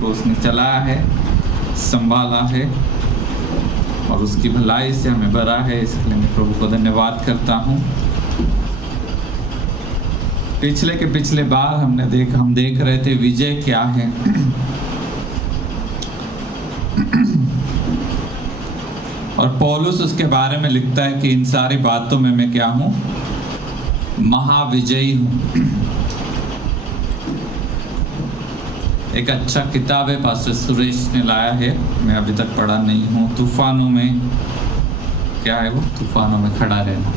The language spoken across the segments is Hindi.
को उसने चलाया है, संभाला है और उसकी भलाई से हमें भरा है। इसके लिए मैं प्रभु को धन्यवाद करता हूँ। पिछले बार हम देख रहे थे विजय क्या है। और पौलुस उसके बारे में लिखता है कि इन सारी बातों में मैं क्या हूँ, महाविजयी हूँ। एक अच्छा किताब है, पास्टर सुरेश ने लाया है, मैं अभी तक पढ़ा नहीं हूँ। तूफानों में क्या है वो, तूफानों में खड़ा रहना,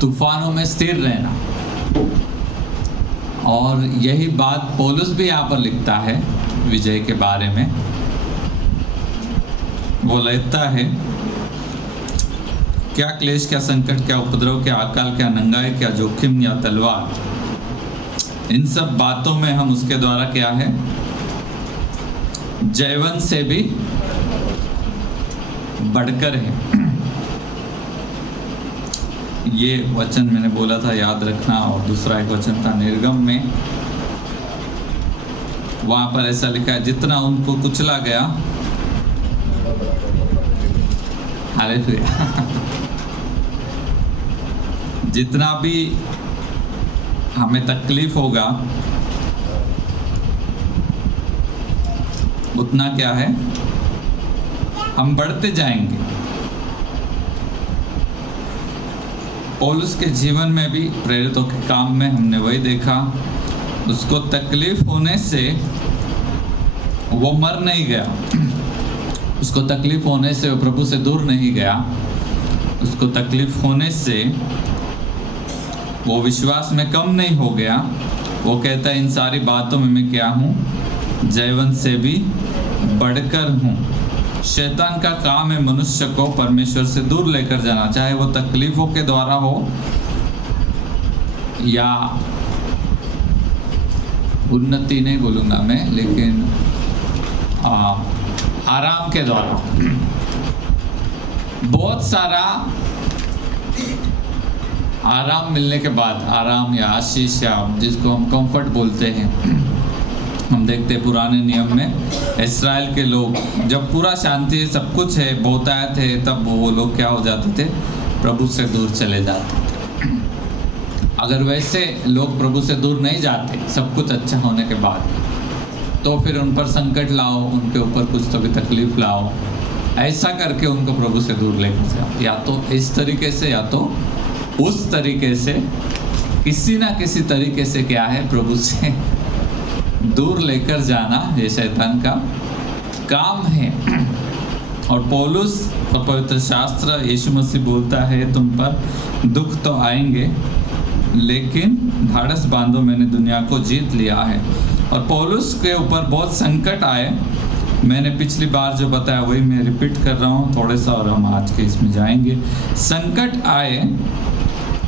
तूफानों में स्थिर रहना। और यही बात पौलुस भी यहाँ पर लिखता है विजय के बारे में। वो लिखता है, क्या क्लेश, क्या संकट, क्या उपद्रव, क्या अकाल, क्या नंगाई, क्या जोखिम या तलवार, इन सब बातों में हम उसके द्वारा क्या है, जयवंत से भी बढ़कर है। ये वचन मैंने बोला था, याद रखना। और दूसरा एक वचन था निर्गम में, वहां पर ऐसा लिखा है, जितना उनको कुचला गया, हालेलुया, जितना भी हमें तकलीफ होगा उतना क्या है, हम बढ़ते जाएंगे। पौलुस के जीवन में भी, प्रेरितों के काम में हमने वही देखा। उसको तकलीफ होने से वो मर नहीं गया, उसको तकलीफ होने से वो प्रभु से दूर नहीं गया, उसको तकलीफ होने से वो विश्वास में कम नहीं हो गया। वो कहता है, इन सारी बातों में मैं क्या हूँ, जयवंत से भी बढ़कर हूँ। शैतान का काम है मनुष्य को परमेश्वर से दूर लेकर जाना, चाहे वो तकलीफों के द्वारा हो या उन्नति नहीं बोलूंगा मैं, लेकिन आराम के द्वारा। बहुत सारा आराम मिलने के बाद, आराम या आशीष या जिसको हम कंफर्ट बोलते हैं, हम देखते हैं पुराने नियम में इस्राएल के लोग जब पूरा शांति है, सब कुछ है, बहुतायत है, तब वो लोग क्या हो जाते थे, प्रभु से दूर चले जाते थे। अगर वैसे लोग प्रभु से दूर नहीं जाते सब कुछ अच्छा होने के बाद, तो फिर उन पर संकट लाओ, उनके ऊपर कुछ तो भी तकलीफ लाओ, ऐसा करके उनको प्रभु से दूर लेकर जाओ। या तो इस तरीके से या तो उस तरीके से, किसी ना किसी तरीके से क्या है, प्रभु से दूर लेकर जाना ये शैतान का काम है। और पौलुस और पवित्र शास्त्र, यीशु मसीह बोलता है, तुम पर दुख तो आएंगे लेकिन ढाढ़स बांधो, मैंने दुनिया को जीत लिया है। और पौलुस के ऊपर बहुत संकट आए। मैंने पिछली बार जो बताया वही मैं रिपीट कर रहा हूँ थोड़ा सा, और हम आज के इसमें जाएंगे। संकट आए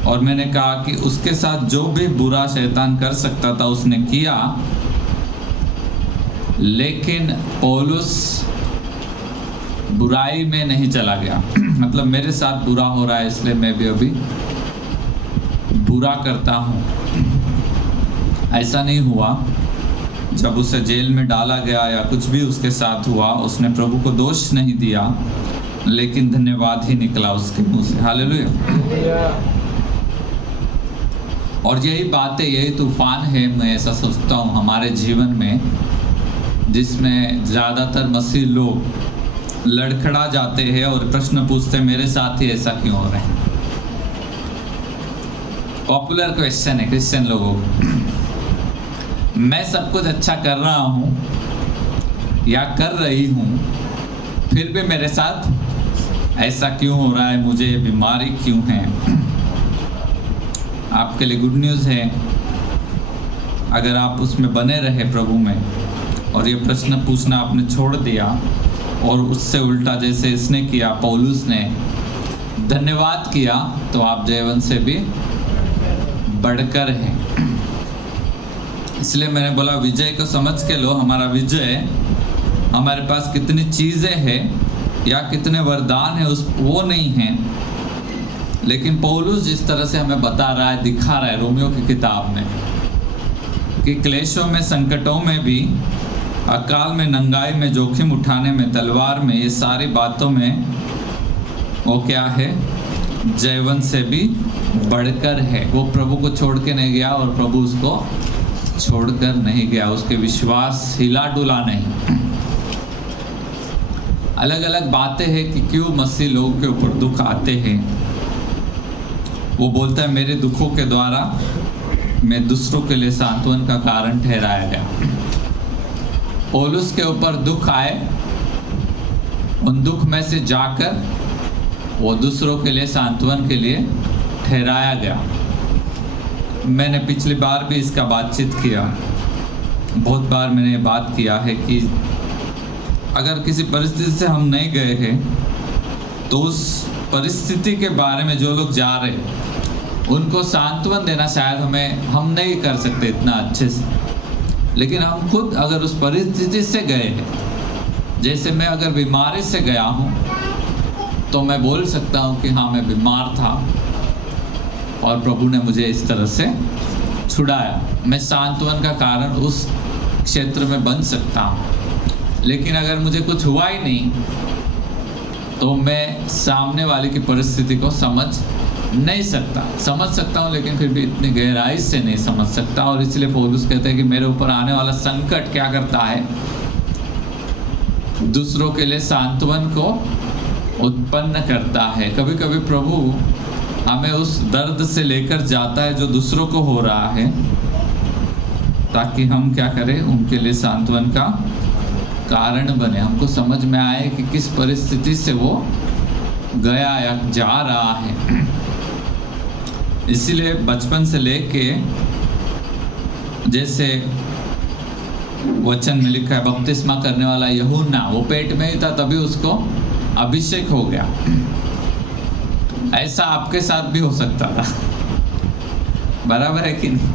और मैंने कहा कि उसके साथ जो भी बुरा शैतान कर सकता था उसने किया, लेकिन पौलुस बुराई में नहीं चला गया। मतलब मेरे साथ बुरा हो रहा है इसलिए मैं भी अभी बुरा करता हूँ, ऐसा नहीं हुआ। जब उसे जेल में डाला गया या कुछ भी उसके साथ हुआ, उसने प्रभु को दोष नहीं दिया, लेकिन धन्यवाद ही निकला उसके मुंह से। हालेलुया। और यही बात है, यही तूफान है, मैं ऐसा सोचता हूँ हमारे जीवन में, जिसमें ज़्यादातर मसीह लोग लड़खड़ा जाते हैं और प्रश्न पूछते हैं, मेरे साथ ही ऐसा क्यों हो रहा है। पॉपुलर क्वेश्चन है क्रिश्चियन लोगों को। मैं सब कुछ अच्छा कर रहा हूँ या कर रही हूँ, फिर भी मेरे साथ ऐसा क्यों हो रहा है, मुझे ये बीमारी क्यों है। आपके लिए गुड न्यूज़ है, अगर आप उसमें बने रहे प्रभु में, और ये प्रश्न पूछना आपने छोड़ दिया और उससे उल्टा जैसे इसने किया, पौलुस ने धन्यवाद किया, तो आप जयवंत से भी बढ़कर हैं। इसलिए मैंने बोला विजय को समझ के लो। हमारा विजय, हमारे पास कितनी चीज़ें हैं या कितने वरदान है उस वो नहीं है, लेकिन पौलुस जिस तरह से हमें बता रहा है, दिखा रहा है रोमियो की किताब में, कि क्लेशों में, संकटों में भी, अकाल में, नंगाई में, जोखिम उठाने में, तलवार में, ये सारी बातों में वो क्या है? जयवंत से भी बढ़कर है। वो प्रभु को छोड़ के नहीं गया और प्रभु उसको छोड़कर नहीं गया, उसके विश्वास हिला डुला नहीं। अलग अलग बातें हैं कि क्यों मसीह लोगों के ऊपर दुख आते हैं। वो बोलता है मेरे दुखों के द्वारा मैं दूसरों के लिए सांत्वन का कारण ठहराया गया। पौलुस के ऊपर दुख आए, उन दुख में से जाकर वो दूसरों के लिए सांत्वन के लिए ठहराया गया। मैंने पिछली बार भी इसका बातचीत किया, बहुत बार मैंने ये बात किया है कि अगर किसी परिस्थिति से हम नहीं गए हैं तो उस परिस्थिति के बारे में जो लोग जा रहे उनको सांत्वन देना शायद हम नहीं कर सकते इतना अच्छे से, लेकिन हम खुद अगर उस परिस्थिति से गए हैं, जैसे मैं अगर बीमारी से गया हूँ तो मैं बोल सकता हूँ कि हाँ मैं बीमार था और प्रभु ने मुझे इस तरह से छुड़ाया। मैं सांत्वन का कारण उस क्षेत्र में बन सकता हूँ। लेकिन अगर मुझे कुछ हुआ ही नहीं तो मैं सामने वाले की परिस्थिति को समझ नहीं सकता। समझ सकता हूँ लेकिन फिर भी इतनी गहराई से नहीं समझ सकता। और इसलिए पौलुस कहते हैं कि मेरे ऊपर आने वाला संकट क्या करता है? दूसरों के लिए सांत्वन को उत्पन्न करता है। कभी कभी प्रभु हमें उस दर्द से लेकर जाता है जो दूसरों को हो रहा है, ताकि हम क्या करें? उनके लिए सांत्वन का कारण बने। हमको समझ में आए कि किस परिस्थिति से वो गया या जा रहा है। इसीलिए बचपन से लेके, जैसे वचन में लिखा है, बपतिस्मा करने वाला यूहन्ना वो पेट में ही था तभी उसको अभिषेक हो गया। ऐसा आपके साथ भी हो सकता था, बराबर है कि नहीं?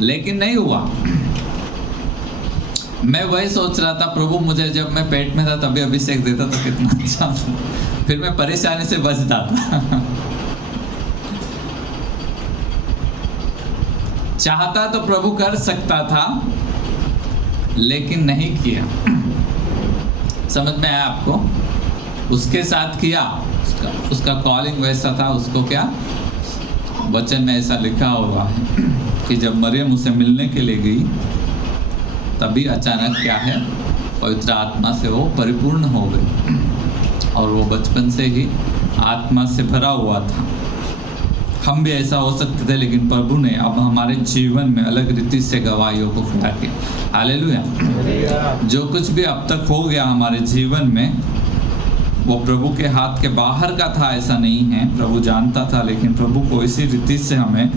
लेकिन नहीं हुआ। मैं वही सोच रहा था, प्रभु मुझे जब मैं पेट में था तभी अभिषेक देता तो कितना अच्छा था, फिर मैं परेशानी से बचता था। चाहता तो प्रभु कर सकता था लेकिन नहीं किया। समझ में आया आपको? उसके साथ किया, उसका कॉलिंग वैसा था। उसको क्या वचन में ऐसा लिखा हुआ है कि जब मरियम उसे मिलने के लिए गई तभी अचानक क्या है? पवित्र आत्मा से वो परिपूर्ण हो गई और वो बचपन से ही आत्मा से भरा हुआ था। हम भी ऐसा हो सकते थे, लेकिन प्रभु ने अब हमारे जीवन में अलग रीति से गवाहियों को खड़ा किया। हालेलुया। जो कुछ भी अब तक हो गया हमारे जीवन में वो प्रभु के हाथ के बाहर का था, ऐसा नहीं है। प्रभु जानता था, लेकिन प्रभु को इसी रीति से हमें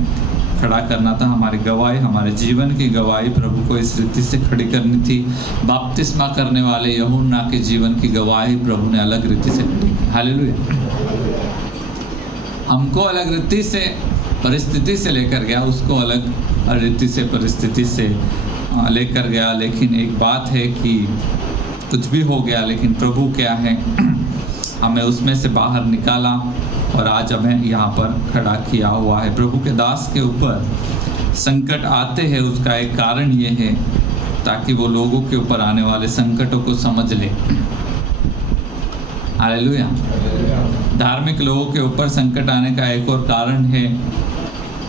खड़ा करना था। हमारी गवाही, हमारे जीवन की गवाही प्रभु को इस रीति से खड़ी करनी थी। बपतिस्मा करने वाले यूहन्ना के जीवन की गवाही प्रभु ने अलग रीति से खड़ी की। हालेलुया। हमको अलग रीति से परिस्थिति से लेकर गया, उसको अलग रीति से परिस्थिति से लेकर गया। लेकिन एक बात है कि कुछ भी हो गया, लेकिन प्रभु क्या है? हमें उसमें से बाहर निकाला और आज हमें यहाँ पर खड़ा किया हुआ है। प्रभु के दास के ऊपर संकट आते हैं, उसका एक कारण ये है ताकि वो लोगों के ऊपर आने वाले संकटों को समझ ले। हालेलुया। धार्मिक लोगों के ऊपर संकट आने का एक और कारण है,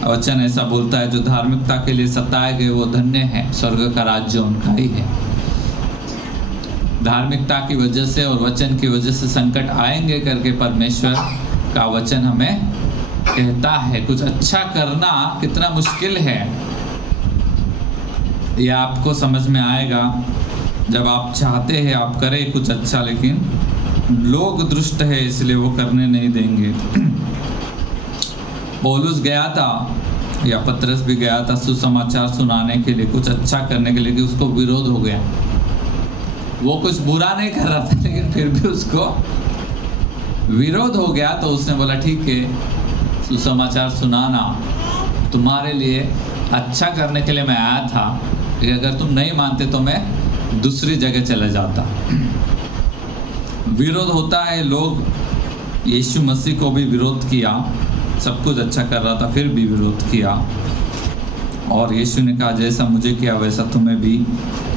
वचन ऐसा बोलता है, जो धार्मिकता के लिए सताए गए वो धन्य है, स्वर्ग का राज्य उनका ही है। धार्मिकता की वजह से और वचन की वजह से संकट आएंगे करके परमेश्वर का वचन हमें कहता है। कुछ अच्छा करना कितना मुश्किल है ये आपको समझ में आएगा जब आप चाहते हैं आप करें कुछ अच्छा, लेकिन लोग दुष्ट है इसलिए वो करने नहीं देंगे। पौलुस गया था या पतरस भी गया था सुसमाचार सुनाने के लिए, कुछ अच्छा करने के लिए, कि उसको विरोध हो गया। वो कुछ बुरा नहीं कर रहा था लेकिन फिर भी उसको विरोध हो गया। तो उसने बोला ठीक है, सुसमाचार सुनाना तुम्हारे लिए अच्छा करने के लिए मैं आया था, लेकिन अगर तुम नहीं मानते तो मैं दूसरी जगह चला जाता। विरोध होता है। लोग यीशु मसीह को भी विरोध किया, सब कुछ अच्छा कर रहा था फिर भी विरोध किया। और यीशु ने कहा जैसा मुझे किया वैसा तुम्हें भी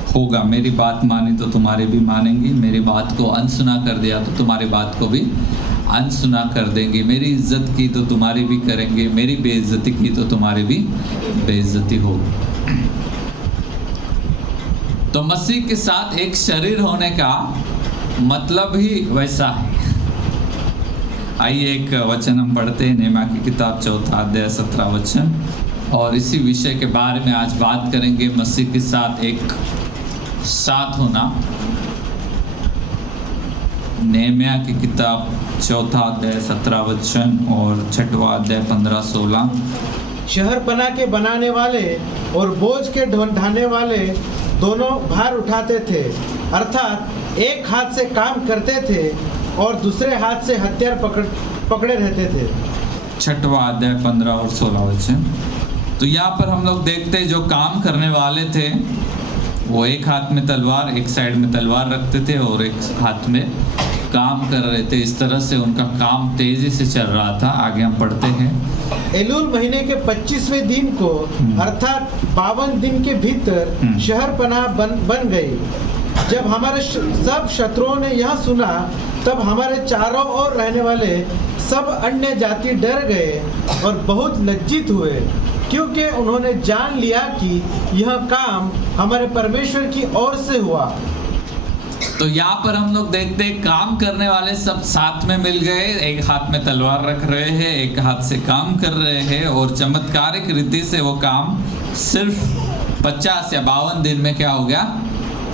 होगा। मेरी बात मानी तो तुम्हारी भी मानेंगी, मेरी बात को अनसुना कर दिया तो तुम्हारी बात को भी अनसुना कर देंगे। मेरी इज्जत की तो तुम्हारी भी करेंगे, मेरी बेइज्जती की तो तुम्हारी भी बेइज्जती होगी। तो मसीह के साथ एक शरीर होने का मतलब ही वैसा है। आइए एक वचन हम पढ़ते हैं, नेहमिया की किताब 4 अध्याय 17 वचन, और इसी विषय के बारे में आज बात करेंगे। मसीह के साथ एक साथ होना। नेहमिया की किताब 4 अध्याय 17 वचन और 6वां अध्याय 15-16। शहर बना के बनाने वाले और बोझ के ढाने वाले दोनों भार उठाते थे, अर्थात एक हाथ से काम करते थे और दूसरे हाथ से हथियार पकड़े रहते थे। 6वां अध्याय 15 और 16 वचन। तो यहाँ पर हम लोग देखते हैं जो काम करने वाले थे वो एक हाथ में तलवार, एक साइड में तलवार रखते थे और एक हाथ में काम कर रहे थे। इस तरह से उनका काम तेजी से चल रहा था। आगे हम पढ़ते हैं। एलूल महीने के 25वें दिन को अर्थात 52 दिन के भीतर शहर पनाह बन गई। जब हमारे सब शत्रुओं ने यह सुना तब हमारे चारों ओर रहने वाले सब अन्य जाति डर गए और बहुत लज्जित हुए, क्योंकि उन्होंने जान लिया कि यह काम हमारे परमेश्वर की ओर से हुआ। तो यहाँ पर हम लोग देखते हैं काम करने वाले सब साथ में मिल गए, एक हाथ में तलवार रख रहे हैं, एक हाथ से काम कर रहे हैं, और चमत्कारिक रीति से वो काम सिर्फ 50 या 52 दिन में क्या हो गया,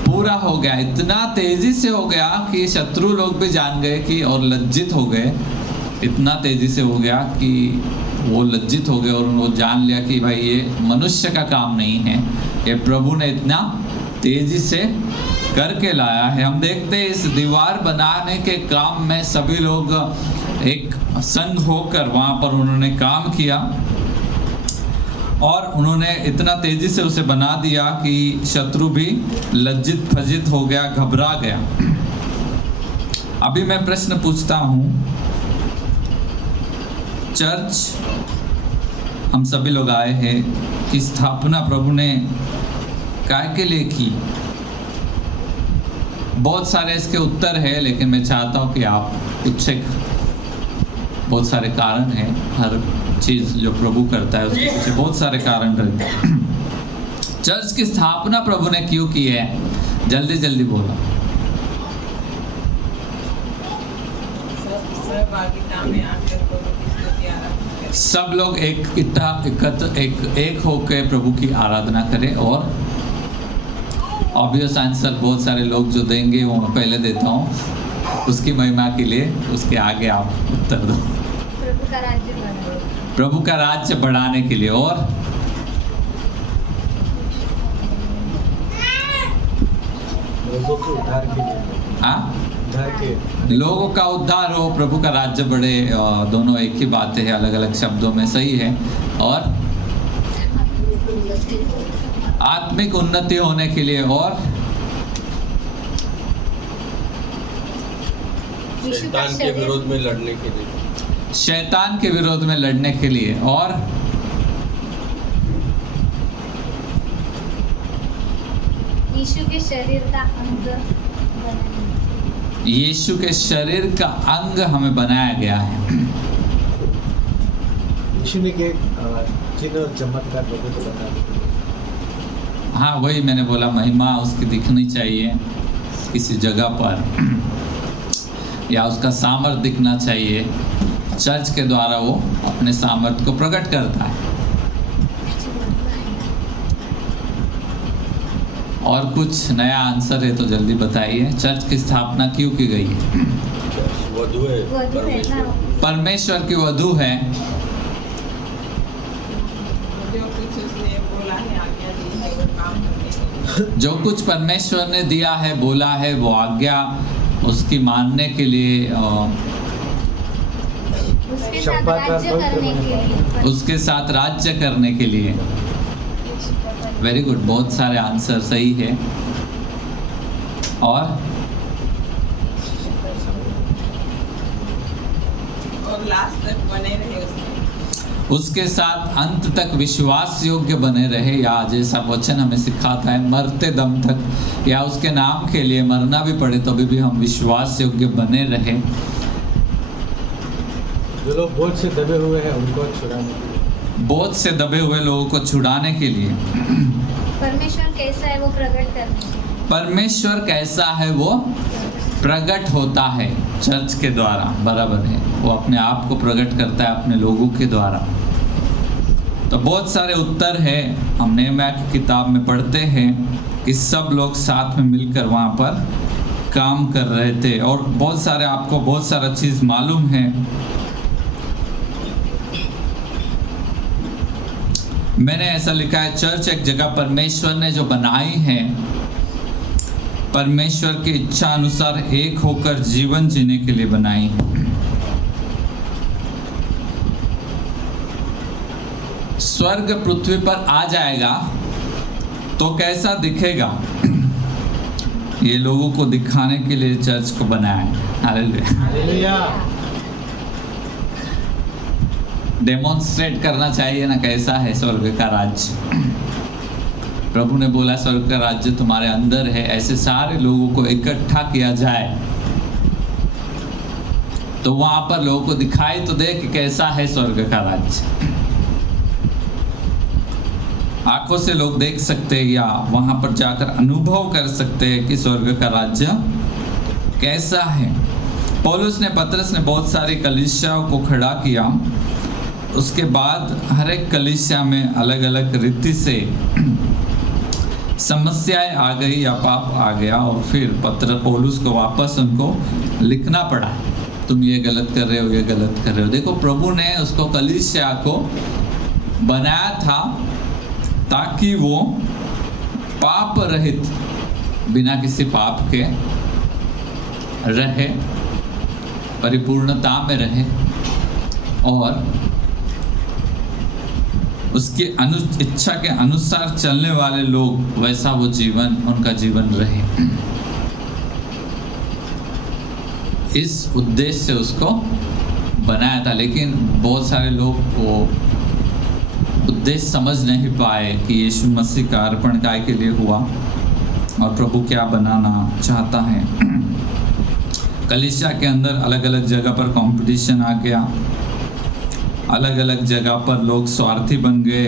पूरा हो गया। इतना तेजी से हो गया कि शत्रु लोग भी जान गए कि, और लज्जित हो गए। इतना तेजी से हो गया कि वो लज्जित हो गए और वो जान लिया कि भाई ये मनुष्य का काम नहीं है, ये प्रभु ने इतना तेजी से करके लाया है। हम देखते हैं इस दीवार बनाने के काम में सभी लोग एक संग होकर वहां पर उन्होंने काम किया और उन्होंने इतना तेजी से उसे बना दिया कि शत्रु भी लज्जित फजित हो गया, घबरा गया। अभी मैं प्रश्न पूछता हूं, चर्च हम सभी लोग आए हैं कि स्थापना प्रभु ने काय के लिए की? बहुत सारे इसके उत्तर है, लेकिन मैं चाहता हूं कि आप कुछ एक, बहुत सारे कारण हैं। हर चीज जो प्रभु करता है उसके पीछे बहुत सारे कारण रहते हैं। चर्च की स्थापना प्रभु ने क्यों की है? जल्दी जल्दी बोलो। सब लोग एक होकर प्रभु की आराधना करें। और ऑब्वियस आंसर बहुत सारे लोग जो देंगे वो मैं पहले देता हूँ उसकी महिमा के लिए, उसके आगे आप उत्तर दो। प्रभु का राज्य बढ़ाने के लिए। और लोगों के उद्धार के लिए। लोगों का उद्धार हो, प्रभु का राज्य बढ़े, दोनों एक ही बात है, अलग अलग शब्दों में सही है। और आत्मिक उन्नति होने के लिए, और शैतान के विरोध में लड़ने के लिए, शैतान के विरोध में लड़ने के लिए, और यीशु के शरीर का अंग, यीशु के शरीर का अंग हमें बनाया गया है। यीशु ने के चिन्ह और चमत्कार लोगों को बता दिए। हाँ, वही मैंने बोला, महिमा उसकी दिखनी चाहिए किसी जगह पर, या उसका सामर्थ्य दिखना चाहिए। चर्च के द्वारा वो अपने सामर्थ्य को प्रकट करता है। और कुछ नया आंसर है तो जल्दी बताइए। चर्च की स्थापना क्यों की गई है? वधु है, परमेश्वर की वधु है। जो कुछ परमेश्वर ने दिया है, बोला है, वो आज्ञा उसकी मानने के लिए, उसके साथ राज्य करने के लिए, उसके साथ राज्य करने के लिए। वेरी गुड, बहुत सारे आंसर सही है। और लास्ट तक बने रहे उसमें। उसके साथ अंत तक विश्वास योग्य बने रहे, या जैसा वचन हमें सिखाता है मरते दम तक, या उसके नाम के लिए मरना भी पड़े तो भी हम विश्वास योग्य बने रहे। जो लोग बोझ से दबे हुए हैं उनको छुड़ाने के लिए, बोझ से दबे हुए लोगों को छुड़ाने के लिए। परमेश्वर कैसा है वो प्रकट करने के लिए। परमेश्वर कैसा है वो प्रकट होता है चर्च के द्वारा, बराबर है। वो अपने आप को प्रकट करता है अपने लोगों के द्वारा। तो बहुत सारे उत्तर है, हम नेहमिया की किताब में पढ़ते हैं कि सब लोग साथ में मिलकर वहाँ पर काम कर रहे थे, और बहुत सारे आपको बहुत सारा चीज़ मालूम है। मैंने ऐसा लिखा है, चर्च एक जगह परमेश्वर ने जो बनाई है, परमेश्वर की इच्छा अनुसार एक होकर जीवन जीने के लिए बनाई है। स्वर्ग पृथ्वी पर आ जाएगा तो कैसा दिखेगा, ये लोगों को दिखाने के लिए चर्च को बनाया है। हालेलुया। डेमोन्स्ट्रेट करना चाहिए ना कैसा है स्वर्ग का राज्य। प्रभु ने बोला स्वर्ग का राज्य तुम्हारे अंदर है, ऐसे सारे लोगों को इकट्ठा किया जाए तो वहां पर लोगों को दिखाई तो दे कि कैसा है स्वर्ग का राज्य। आंखों से लोग देख सकते हैं या वहां पर जाकर अनुभव कर सकते हैं कि स्वर्ग का राज्य कैसा है। पौलुस ने, पतरस ने बहुत सारी कलीसियाओं को खड़ा किया। उसके बाद हर एक कलीसिया में अलग अलग रीति से समस्याएं आ गई या पाप आ गया, और फिर पौलुस को वापस उनको लिखना पड़ा, तुम ये गलत कर रहे हो, ये गलत कर रहे हो। देखो प्रभु ने उसको कलीसिया को बनाया था ताकि वो पाप रहित, बिना किसी पाप के रहे, परिपूर्णता में रहे, और उसकी इच्छा के अनुसार चलने वाले लोग, वैसा वो जीवन, उनका जीवन रहे। इस उद्देश्य से उसको बनाया था। लेकिन बहुत सारे लोग वो उद्देश्य समझ नहीं पाए कि यीशु मसीह का अर्पण काय के लिए हुआ और प्रभु क्या बनाना चाहता है। कलीसिया के अंदर अलग अलग जगह पर कंपटीशन आ गया, अलग अलग जगह पर लोग स्वार्थी बन गए,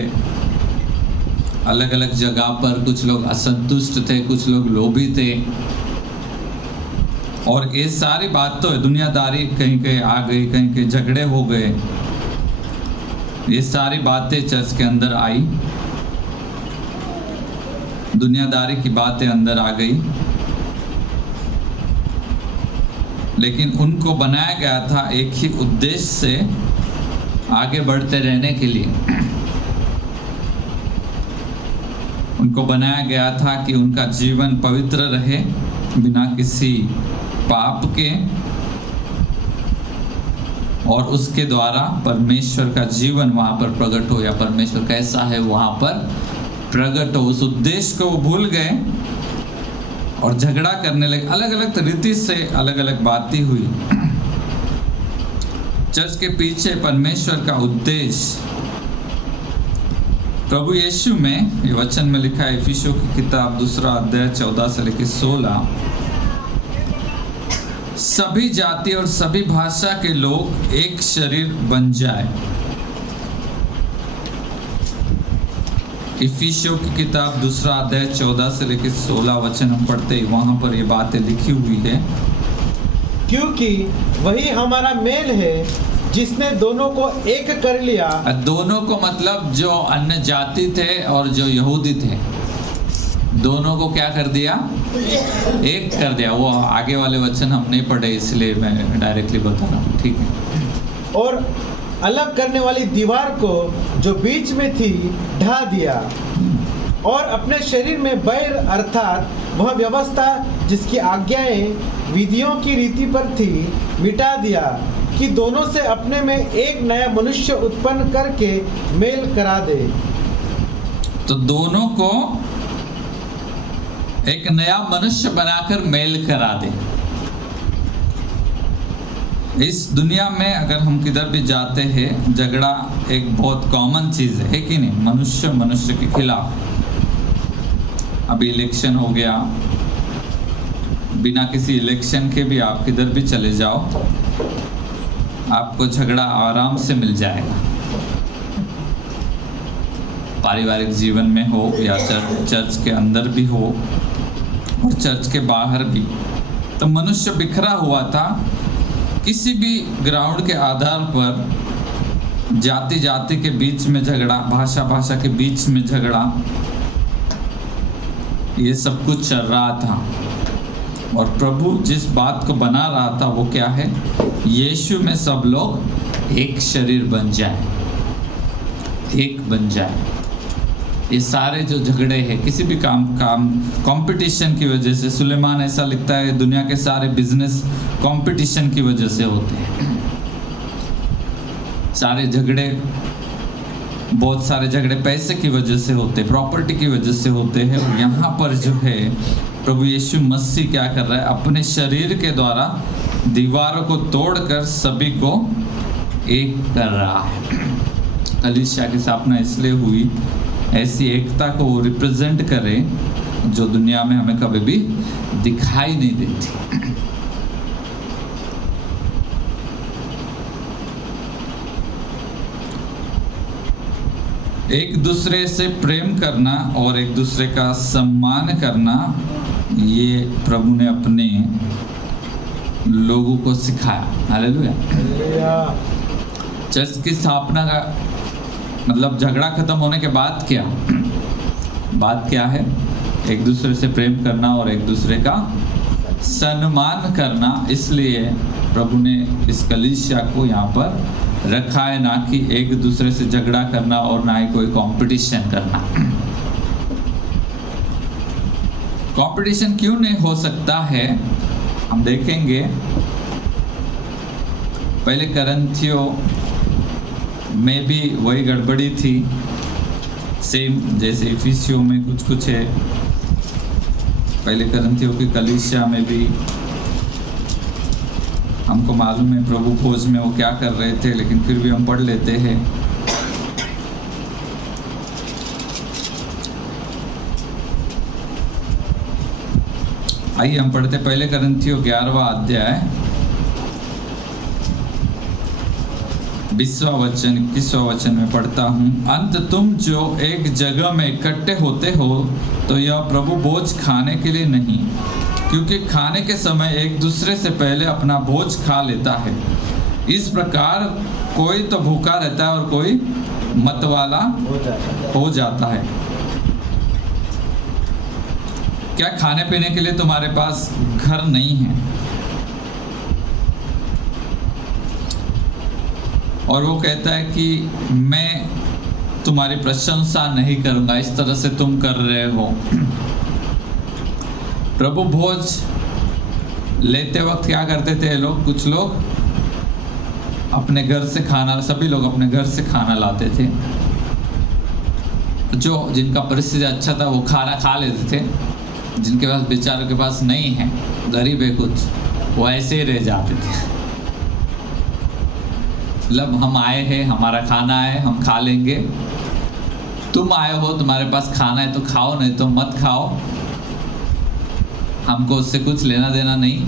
अलग अलग जगह पर कुछ लोग असंतुष्ट थे, कुछ लोग लोभी थे, और ये सारी बात तो है। दुनियादारी कहीं कहीं आ गई, कहीं कहीं झगड़े हो गए, ये सारी बातें चर्च के अंदर आई, दुनियादारी की बातें अंदर आ गई। लेकिन उनको बनाया गया था एक ही उद्देश्य से, आगे बढ़ते रहने के लिए। उनको बनाया गया था कि उनका जीवन पवित्र रहे, बिना किसी पाप के, और उसके द्वारा परमेश्वर का जीवन वहां पर प्रकट हो, या परमेश्वर कैसा है वहां पर प्रकट हो। उस उद्देश्य को वो भूल गए और झगड़ा करने लगे। अलग अलग रीति से अलग अलग बातें हुई। चर्च के पीछे परमेश्वर का उद्देश्य, प्रभु यीशु में, ये वचन में लिखा है इफिसियों की किताब 2 अध्याय 14 से लेकर 16, सभी जाति और सभी भाषा के लोग एक शरीर बन जाए। इफिसियों की किताब 2 अध्याय 14 से लेकर 16 वचन हम पढ़ते हैं, वहां पर ये बातें लिखी हुई है। क्योंकि वही हमारा मेल है जिसने दोनों को एक कर लिया। दोनों को मतलब जो अन्य जाति थे और जो यहूदी थे, दोनों को क्या कर दिया? एक कर दिया। वो आगे वाले वचन हम नहीं पढ़े इसलिए मैं डायरेक्टली बता रहा हूँ, ठीक है। और अलग करने वाली दीवार को जो बीच में थी ढा दिया, और अपने शरीर में बैर अर्थात वह व्यवस्था जिसकी आज्ञाएं विधियों की रीति पर थी मिटा दिया, कि दोनों से अपने में एक नया मनुष्य उत्पन्न करके मेल करा दे। तो दोनों को एक नया मनुष्य बनाकर मेल करा दे। इस दुनिया में अगर हम किधर भी जाते हैं, झगड़ा एक बहुत कॉमन चीज़ है कि नहीं? मनुष्य मनुष्य के खिलाफ। अभी इलेक्शन हो गया, बिना किसी इलेक्शन के भी आप किधर भी चले जाओ, आपको झगड़ा आराम से मिल जाएगा। पारिवारिक जीवन में हो या चर्च के अंदर भी हो और चर्च के बाहर भी। तो मनुष्य बिखरा हुआ था, किसी भी ग्राउंड के आधार पर जाति जाति के बीच में झगड़ा, भाषा भाषा के बीच में झगड़ा, ये सब कुछ चल रहा था। और प्रभु जिस बात को बना रहा था वो क्या है? यीशु में सब लोग एक शरीर बन जाए, एक बन जाए। ये सारे जो झगड़े हैं किसी भी काम कंपटीशन की वजह से, सुलेमान ऐसा लिखता है दुनिया के सारे बिजनेस कंपटीशन की वजह से होते हैं। सारे झगड़े, बहुत सारे झगड़े पैसे की वजह से होते, प्रॉपर्टी की वजह से होते हैं। और यहाँ पर जो है प्रभु यीशु मसीह क्या कर रहा है? अपने शरीर के द्वारा दीवारों को तोड़कर सभी को एक कर रहा है। कलीसिया की स्थापना इसलिए हुई, ऐसी एकता को वो रिप्रेजेंट करे जो दुनिया में हमें कभी भी दिखाई नहीं देती। एक दूसरे से प्रेम करना और एक दूसरे का सम्मान करना, ये प्रभु ने अपने लोगों को सिखाया। हालेलुया। चर्च की स्थापना का मतलब झगड़ा खत्म होने के बाद क्या बात क्या है? एक दूसरे से प्रेम करना और एक दूसरे का सम्मान करना। इसलिए प्रभु ने इस कलीसिया को यहाँ पर रखा है, ना कि एक दूसरे से झगड़ा करना और ना ही कोई कंपटीशन करना। कंपटीशन क्यों नहीं हो सकता है, हम देखेंगे। पहले करंथियों में भी वही गड़बड़ी थी, सेम जैसे इफिसियों में कुछ कुछ है। पहले करंथियों की कलीसिया में भी हमको मालूम है प्रभु भोज में वो क्या कर रहे थे, लेकिन फिर भी हम पढ़ लेते हैं। आइए हम पढ़ते पहले करंथियों 11वां अध्याय 20वां वचन 21वां वचन में पढ़ता हूँ। अंत तुम जो एक जगह में इकट्ठे होते हो तो यह प्रभु भोज खाने के लिए नहीं, क्योंकि खाने के समय एक दूसरे से पहले अपना भोज खा लेता है। इस प्रकार कोई तो भूखा रहता है और कोई मतवाला हो जाता है। क्या खाने पीने के लिए तुम्हारे पास घर नहीं है? और वो कहता है कि मैं तुम्हारी प्रशंसा नहीं करूंगा, इस तरह से तुम कर रहे हो। प्रभु भोज लेते वक्त क्या करते थे लोग? कुछ लोग अपने घर से खाना, सभी लोग अपने घर से खाना लाते थे। जो जिनका परिस्थिति अच्छा था वो खाना खा लेते थे, जिनके पास बेचारों के पास नहीं है, गरीब है कुछ, वो ऐसे ही रह जाते थे। मतलब हम आए हैं, हमारा खाना है, हम खा लेंगे। तुम आए हो, तुम्हारे पास खाना है तो खाओ, नहीं तो मत खाओ, हमको उससे कुछ लेना देना नहीं।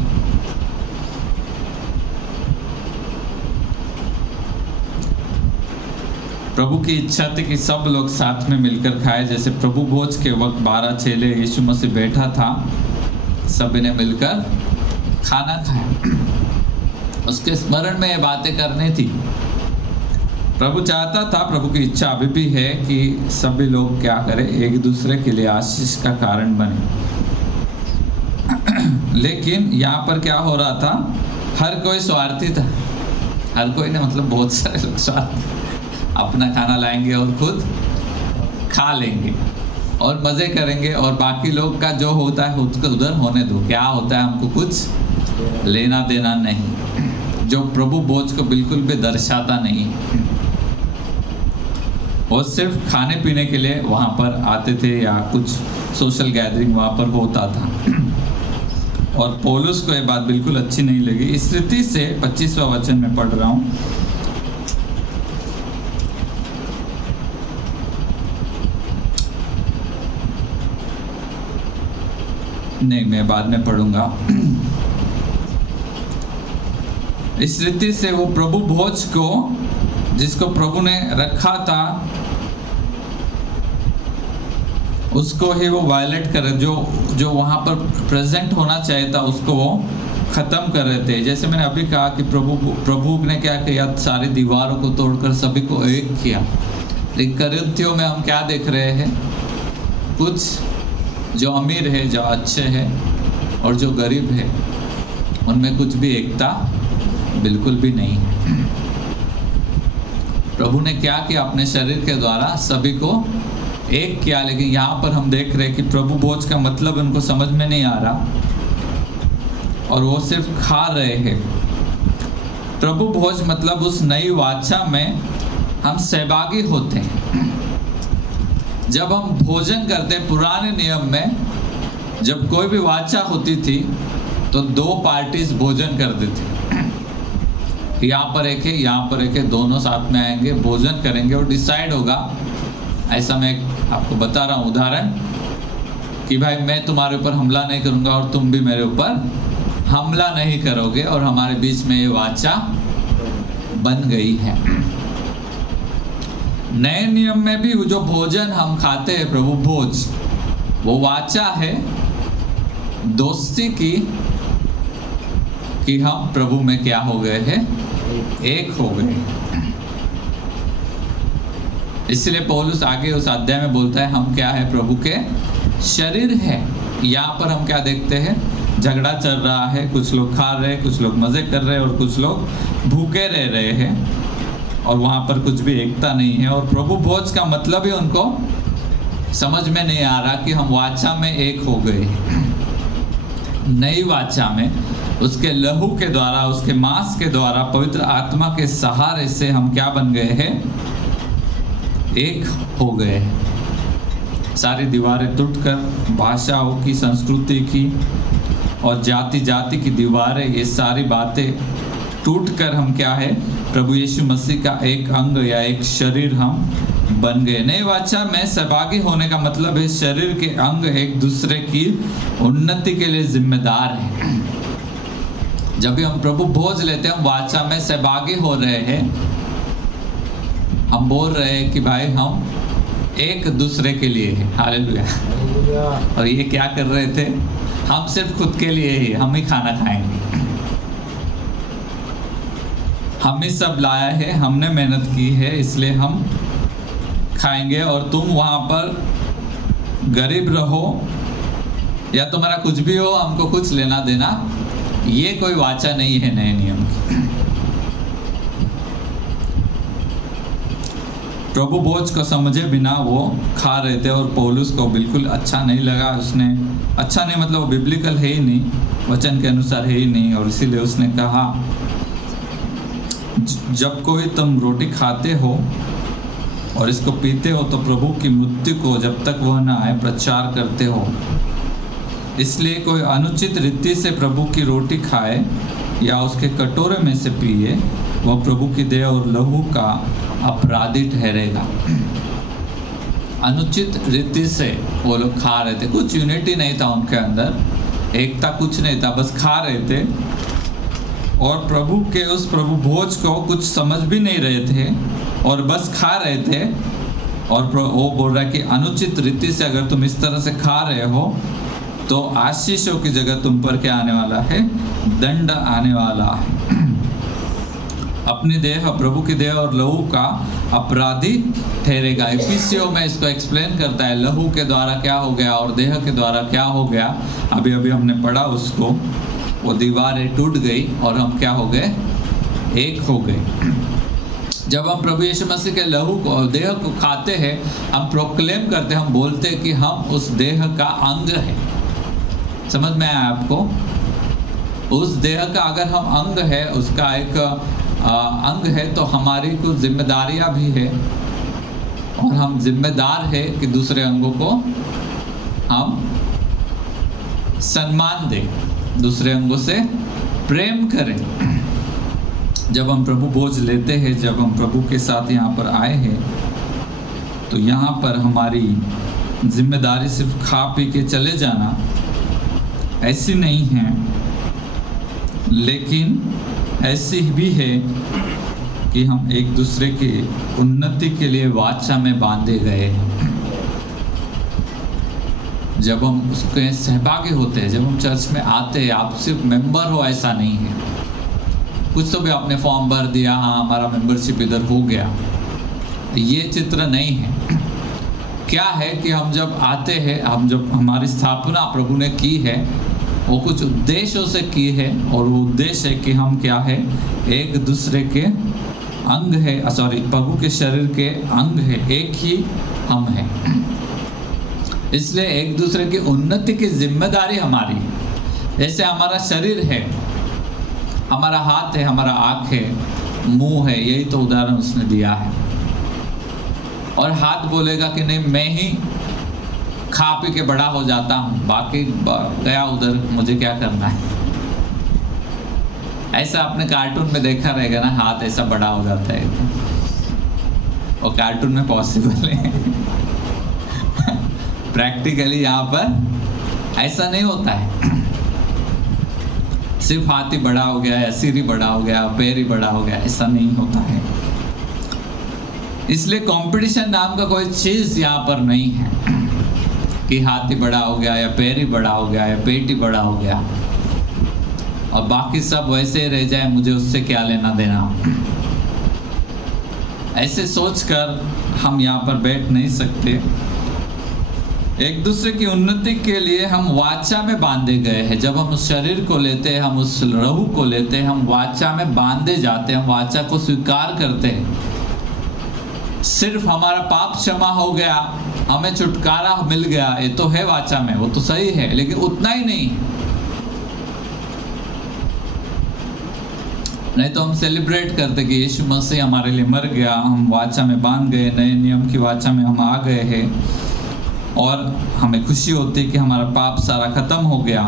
प्रभु की इच्छा थी कि सब लोग साथ में मिलकर खाए। जैसे प्रभु भोज के वक्त 12 चेले यीशु मसीह बैठा था, सभी ने मिलकर खाना खाया। उसके स्मरण में ये बातें करनी थी। प्रभु चाहता था, प्रभु की इच्छा अभी भी है कि सभी लोग क्या करें, एक दूसरे के लिए आशीष का कारण बने। लेकिन यहाँ पर क्या हो रहा था? हर कोई स्वार्थी था। हर कोई ने मतलब बहुत सारे लोग स्वार्थी, अपना खाना लाएंगे और खुद खा लेंगे और मजे करेंगे, और बाकी लोग का जो होता है उसको उधर होने दो, क्या होता है हमको कुछ लेना देना नहीं। जो प्रभु भोज को बिल्कुल भी दर्शाता नहीं, और सिर्फ खाने पीने के लिए वहाँ पर आते थे या कुछ सोशल गैदरिंग वहाँ पर होता था। और पौलुस को ये बात बिल्कुल अच्छी नहीं लगी। इस रीति से 25वां वचन में पढ़ रहा हूँ। नहीं, मैं बाद में पढ़ूंगा। इस रीति से वो प्रभु भोज को, जिसको प्रभु ने रखा था, उसको ही वो वायलेट कर, जो वहां पर प्रेजेंट होना चाहिए था उसको वो खत्म कर रहे थे। जैसे मैंने अभी कहा कि प्रभु ने क्या किया, सारी दीवारों को तोड़कर सभी को एक किया। लेकिन कोरिन्थियों में हम क्या देख रहे हैं, कुछ जो अमीर है, जो अच्छे हैं, और जो गरीब है, उनमें कुछ भी एकता बिल्कुल भी नहीं। प्रभु ने क्या किया, अपने शरीर के द्वारा सभी को एक किया। लेकिन यहाँ पर हम देख रहे हैं कि प्रभु भोज का मतलब उनको समझ में नहीं आ रहा और वो सिर्फ खा रहे हैं। प्रभु भोज मतलब उस नई वाचा में हम सहभागी होते हैं। जब हम भोजन करते, पुराने नियम में जब कोई भी वाचा होती थी तो 2 पार्टीज भोजन करते थे। यहाँ पर एक है, यहाँ पर एक है, दोनों साथ में आएंगे, भोजन करेंगे और डिसाइड होगा। ऐसा मैं आपको बता रहा हूँ उदाहरण कि भाई मैं तुम्हारे ऊपर हमला नहीं करूंगा और तुम भी मेरे ऊपर हमला नहीं करोगे, और हमारे बीच में ये वाचा बन गई है। नए नियम में भी जो भोजन हम खाते हैं, प्रभु भोज, वो वाचा है दोस्ती की, कि हम प्रभु में क्या हो गए हैं, एक हो गए। इसलिए पौलुस आगे उस अध्याय में बोलता है हम क्या है, प्रभु के शरीर है। यहाँ पर हम क्या देखते हैं, झगड़ा चल रहा है, कुछ लोग खा रहे हैं, कुछ लोग मजे कर रहे हैं और कुछ लोग भूखे रह रहे हैं, और वहाँ पर कुछ भी एकता नहीं है। और प्रभु भोज का मतलब ही उनको समझ में नहीं आ रहा कि हम वाचा में एक हो गए। नई वाचा में उसके लहू के द्वारा, उसके मांस के द्वारा, पवित्र आत्मा के सहारे से हम क्या बन गए हैं, एक हो गए। सारी दीवारें टूटकर, भाषाओं की, संस्कृति की और जाति जाति की दीवारें, ये सारी बातें टूटकर हम क्या है, प्रभु यीशु मसीह का एक अंग या एक शरीर हम बन गए। नई वाचा में सहभागी होने का मतलब है शरीर के अंग एक दूसरे की उन्नति के लिए जिम्मेदार है। जब भी हम प्रभु भोज लेते हैं, हम वाचा में सहभागी हो रहे हैं। हम बोल रहे हैं कि भाई हम एक दूसरे के लिए हैं। हालेलुया। और ये क्या कर रहे थे, हम सिर्फ खुद के लिए ही, हम ही खाना खाएंगे, हम ही सब लाया है, हमने मेहनत की है, इसलिए हम खाएंगे। और तुम वहां पर गरीब रहो या तुम्हारा कुछ भी हो, हमको कुछ लेना देना, ये कोई वाचा नहीं है नए नियम की। प्रभु भोज को समझे बिना वो खा रहे थे और पौलुस को बिल्कुल अच्छा नहीं लगा। उसने, अच्छा नहीं मतलब बिब्लिकल है ही नहीं, वचन के अनुसार है ही नहीं, और इसीलिए उसने कहा जब कोई तुम रोटी खाते हो और इसको पीते हो तो प्रभु की मृत्यु को जब तक वह न आए प्रचार करते हो। इसलिए कोई अनुचित रीति से प्रभु की रोटी खाए या उसके कटोरे में से पिए, वह प्रभु की देह और लहू का अपराधी ठहरेगा। अनुचित रीति से वो लोग खा रहे थे, कुछ यूनिटी नहीं था उनके अंदर, एकता कुछ नहीं था, बस खा रहे थे और प्रभु के उस प्रभु भोज को कुछ समझ भी नहीं रहे थे और बस खा रहे थे। और वो बोल रहा है कि अनुचित रीति से अगर तुम इस तरह से खा रहे हो तो आशीषों की जगह तुम पर क्या आने वाला है, दंड आने वाला है। अपनी देह, प्रभु की देह और लहू का अपराधी ठहरेगा। एफिसियों में इसको एक्सप्लेन करता है, लहू के द्वारा क्या हो गया और देह के द्वारा क्या हो गया। अभी अभी हमने पढ़ा उसको, वो दीवारें टूट गई और हम क्या हो गए, एक हो गए। जब हम प्रभु यीशु मसीह के लहू को और देह को खाते हैं, हम प्रोक्लेम करते हैं, हम बोलते हैं कि हम उस देह का अंग है। समझ में आया आपको? उस देह का अगर हम अंग है, उसका एक अंग है, तो हमारी कुछ जिम्मेदारियां भी है और हम जिम्मेदार है कि दूसरे अंगों को हम सम्मान दें, दूसरे अंगों से प्रेम करें। जब हम प्रभु भोज लेते हैं, जब हम प्रभु के साथ यहाँ पर आए हैं, तो यहाँ पर हमारी जिम्मेदारी सिर्फ खा पी के चले जाना ऐसी नहीं है, लेकिन ऐसी भी है कि हम एक दूसरे की उन्नति के लिए वाचा में बांधे गए हैं। जब हम उसके सहभागी होते हैं, जब हम चर्च में आते हैं, आप सिर्फ मेंबर हो ऐसा नहीं है। कुछ तो भी आपने फॉर्म भर दिया, हाँ हमारा मेंबरशिप इधर हो गया, ये चित्र नहीं है। क्या है कि हम जब आते हैं, हम जब हमारी स्थापना प्रभु ने की है, वो कुछ उद्देश्यों से की है, और वो उद्देश्य है कि हम क्या है, एक दूसरे के अंग है, प्रभु के शरीर के अंग है, एक ही हम है। इसलिए एक दूसरे की उन्नति की जिम्मेदारी हमारी। जैसे हमारा शरीर है, हमारा हाथ है, हमारा आँख है, मुंह है, यही तो उदाहरण उसने दिया है। और हाथ बोलेगा कि नहीं, मैं ही खा पी के बड़ा हो जाता हूँ, बाकी गया उधर, मुझे क्या करना है। ऐसा आपने कार्टून में देखा रहेगा ना, हाथ ऐसा बड़ा हो जाता है, और कार्टून में पॉसिबल है। प्रैक्टिकली यहाँ पर ऐसा नहीं होता है। सिर्फ हाथ ही बड़ा हो गया या सिर ही बड़ा हो गया, पैर ही बड़ा हो गया, ऐसा नहीं होता है। इसलिए कंपटीशन नाम का कोई चीज यहाँ पर नहीं है कि हाथ ही बड़ा हो गया या पैर ही बड़ा हो गया या पेट ही बड़ा हो गया और बाकी सब वैसे ही रह जाए, मुझे उससे क्या लेना देना। ऐसे सोचकर हम यहाँ पर बैठ नहीं सकते। एक दूसरे की उन्नति के लिए हम वाचा में बांधे गए हैं। जब हम उस शरीर को लेते हैं, हम उस लहू को लेते हैं, हम वाचा में बांधे जाते हैं, हम वाचा को स्वीकार करते हैं। सिर्फ हमारा पाप क्षमा हो गया, हमें छुटकारा मिल गया, ये तो है वाचा में, वो तो सही है, लेकिन उतना ही नहीं। नहीं तो हम सेलिब्रेट करते कि यीशु मसीह हमारे लिए मर गया, हम वाचा में बांध गए, नए नियम की वाचा में हम आ गए हैं, और हमें खुशी होती है कि हमारा पाप सारा खत्म हो गया,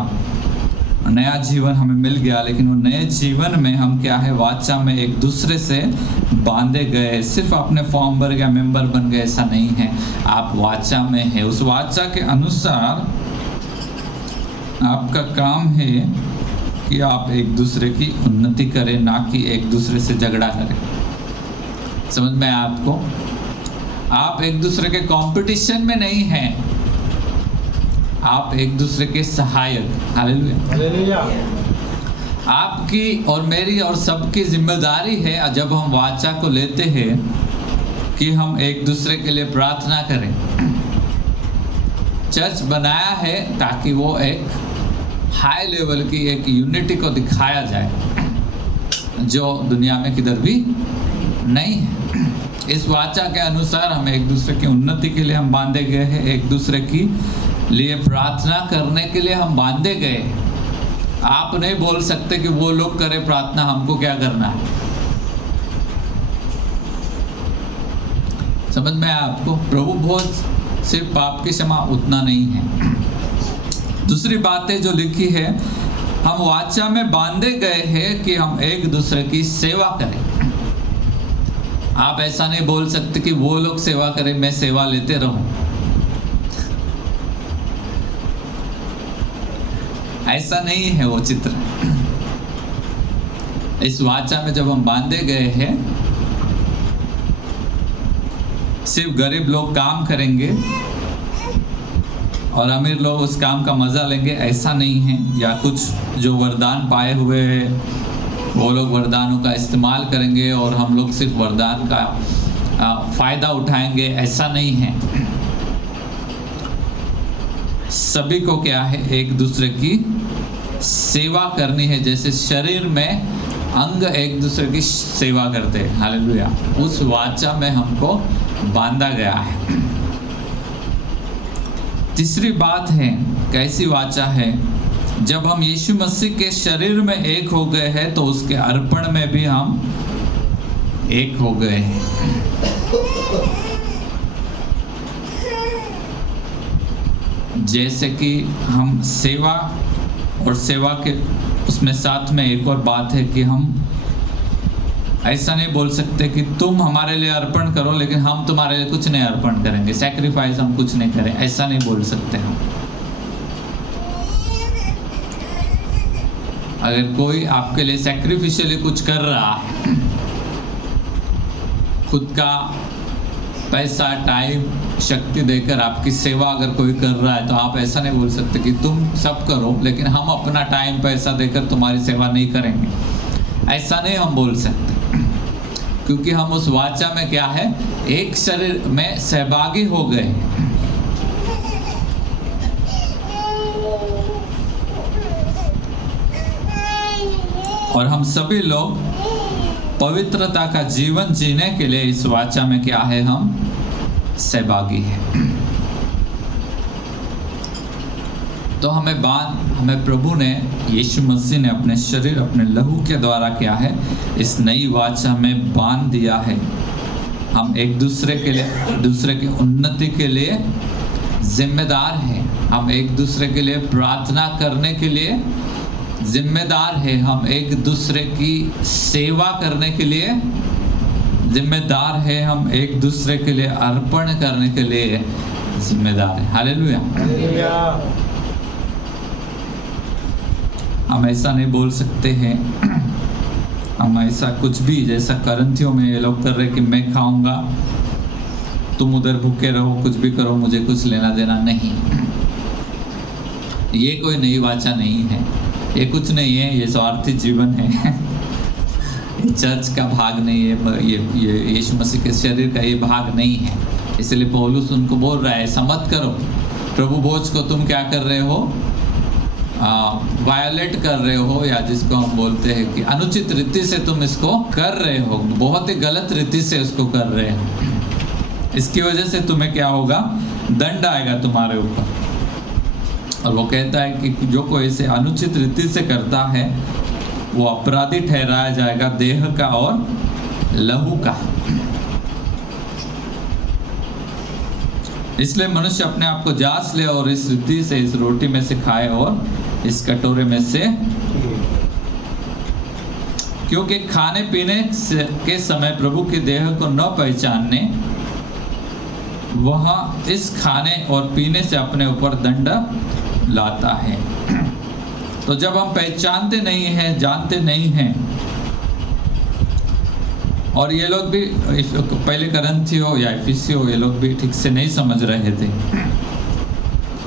नया जीवन हमें मिल गया। लेकिन वो नए जीवन में हम क्या है, वाचा में एक दूसरे से बांधे गए। सिर्फ आपने फॉर्म भर गया, मेंबर बन गए, ऐसा नहीं है। आप वाचा में है, उस वाचा के अनुसार आपका काम है कि आप एक दूसरे की उन्नति करें, ना कि एक दूसरे से झगड़ा करें। समझ में आया आपको? आप एक दूसरे के कंपटीशन में नहीं हैं, आप एक दूसरे के सहायक। हालेलुया। आपकी और मेरी और सबकी जिम्मेदारी है, जब हम वाचा को लेते हैं, कि हम एक दूसरे के लिए प्रार्थना करें। चर्च बनाया है ताकि वो एक हाई लेवल की एक यूनिटी को दिखाया जाए, जो दुनिया में किधर भी नहीं है। इस वाचा के अनुसार हम एक दूसरे की उन्नति के लिए हम बांधे गए हैं, एक दूसरे की लिए प्रार्थना करने के लिए हम बांधे गए। आप नहीं बोल सकते कि वो लोग करें प्रार्थना, हमको क्या करना है। समझ में आया आपको? प्रभु भोज सिर्फ पाप की क्षमा उतना नहीं है। दूसरी बातें जो लिखी है, हम वाचा में बांधे गए हैं कि हम एक दूसरे की सेवा करें। आप ऐसा नहीं बोल सकते कि वो लोग सेवा करें, मैं सेवा लेते रहूं। ऐसा नहीं है वो चित्र। इस वाचा में जब हम बांधे गए हैं, सिर्फ गरीब लोग काम करेंगे और अमीर लोग उस काम का मजा लेंगे, ऐसा नहीं है। या कुछ जो वरदान पाए हुए हैं, वो लोग वरदानों का इस्तेमाल करेंगे और हम लोग सिर्फ वरदान का फायदा उठाएंगे, ऐसा नहीं है। सभी को क्या है, एक दूसरे की सेवा करनी है। जैसे शरीर में अंग एक दूसरे की सेवा करते हैं। हालेलुया। उस वाचा में हमको बांधा गया है। तीसरी बात है, कैसी वाचा है? जब हम यीशु मसीह के शरीर में एक हो गए हैं, तो उसके अर्पण में भी हम एक हो गए हैं। जैसे कि हम सेवा और सेवा के उसमें साथ में एक और बात है कि हम ऐसा नहीं बोल सकते कि तुम हमारे लिए अर्पण करो लेकिन हम तुम्हारे लिए कुछ नहीं अर्पण करेंगे, सैक्रिफाइस हम कुछ नहीं करें, ऐसा नहीं बोल सकते हम। अगर कोई आपके लिए सैक्रिफिशियली कुछ कर रहा है, खुद का पैसा, टाइम, शक्ति देकर आपकी सेवा अगर कोई कर रहा है तो आप ऐसा नहीं बोल सकते कि तुम सब करो लेकिन हम अपना टाइम, पैसा देकर तुम्हारी सेवा नहीं करेंगे, ऐसा नहीं हम बोल सकते। क्योंकि हम उस वाचा में क्या है, एक शरीर में सहभागी हो गए। और हम सभी लोग पवित्रता का जीवन जीने के लिए इस वाचा में क्या है, हम सहभागी हैं। तो हमें प्रभु ने, यीशु मसीह ने अपने शरीर, अपने लहू के द्वारा क्या है, इस नई वाचा में बांध दिया है। हम एक दूसरे के लिए, दूसरे की उन्नति के लिए जिम्मेदार हैं। हम एक दूसरे के लिए प्रार्थना करने के लिए जिम्मेदार है। हम एक दूसरे की सेवा करने के लिए जिम्मेदार है। हम एक दूसरे के लिए अर्पण करने के लिए जिम्मेदार है। हालेलुया। हम ऐसा नहीं बोल सकते हैं, हम ऐसा कुछ भी, जैसा करंथियों में ये लोग कर रहे कि मैं खाऊंगा, तुम उधर भूखे रहो, कुछ भी करो, मुझे कुछ लेना देना नहीं। ये कोई नई वाचा नहीं है, ये कुछ नहीं है, ये स्वार्थी जीवन है। ये चर्च का भाग नहीं है, ये यीशु मसीह के शरीर का ये भाग नहीं है। इसलिए पौलुस उनको बोल रहा है, ऐसा मत करो। प्रभु भोज को तुम क्या कर रहे हो, वायलेट कर रहे हो, या जिसको हम बोलते हैं कि अनुचित रीति से तुम इसको कर रहे हो, बहुत ही गलत रीति से इसको कर रहे हो। इसकी वजह से तुम्हें क्या होगा, दंड आएगा तुम्हारे ऊपर। और वो कहता है कि जो कोई इसे अनुचित रीति से करता है वो अपराधी ठहराया जाएगा देह का और लहू का। इसलिए मनुष्य अपने आप को जांच ले और इस रीति से, इस रोटी में से खाए और इस कटोरे में से, क्योंकि खाने पीने के समय प्रभु के देह को न पहचानने वह इस खाने और पीने से अपने ऊपर दंड लाता है। तो जब हम पहचानते नहीं हैं, जानते नहीं हैं, और ये लोग भी पहले करंथियों या एफिसियों, ये लोग भी ठीक से नहीं समझ रहे थे,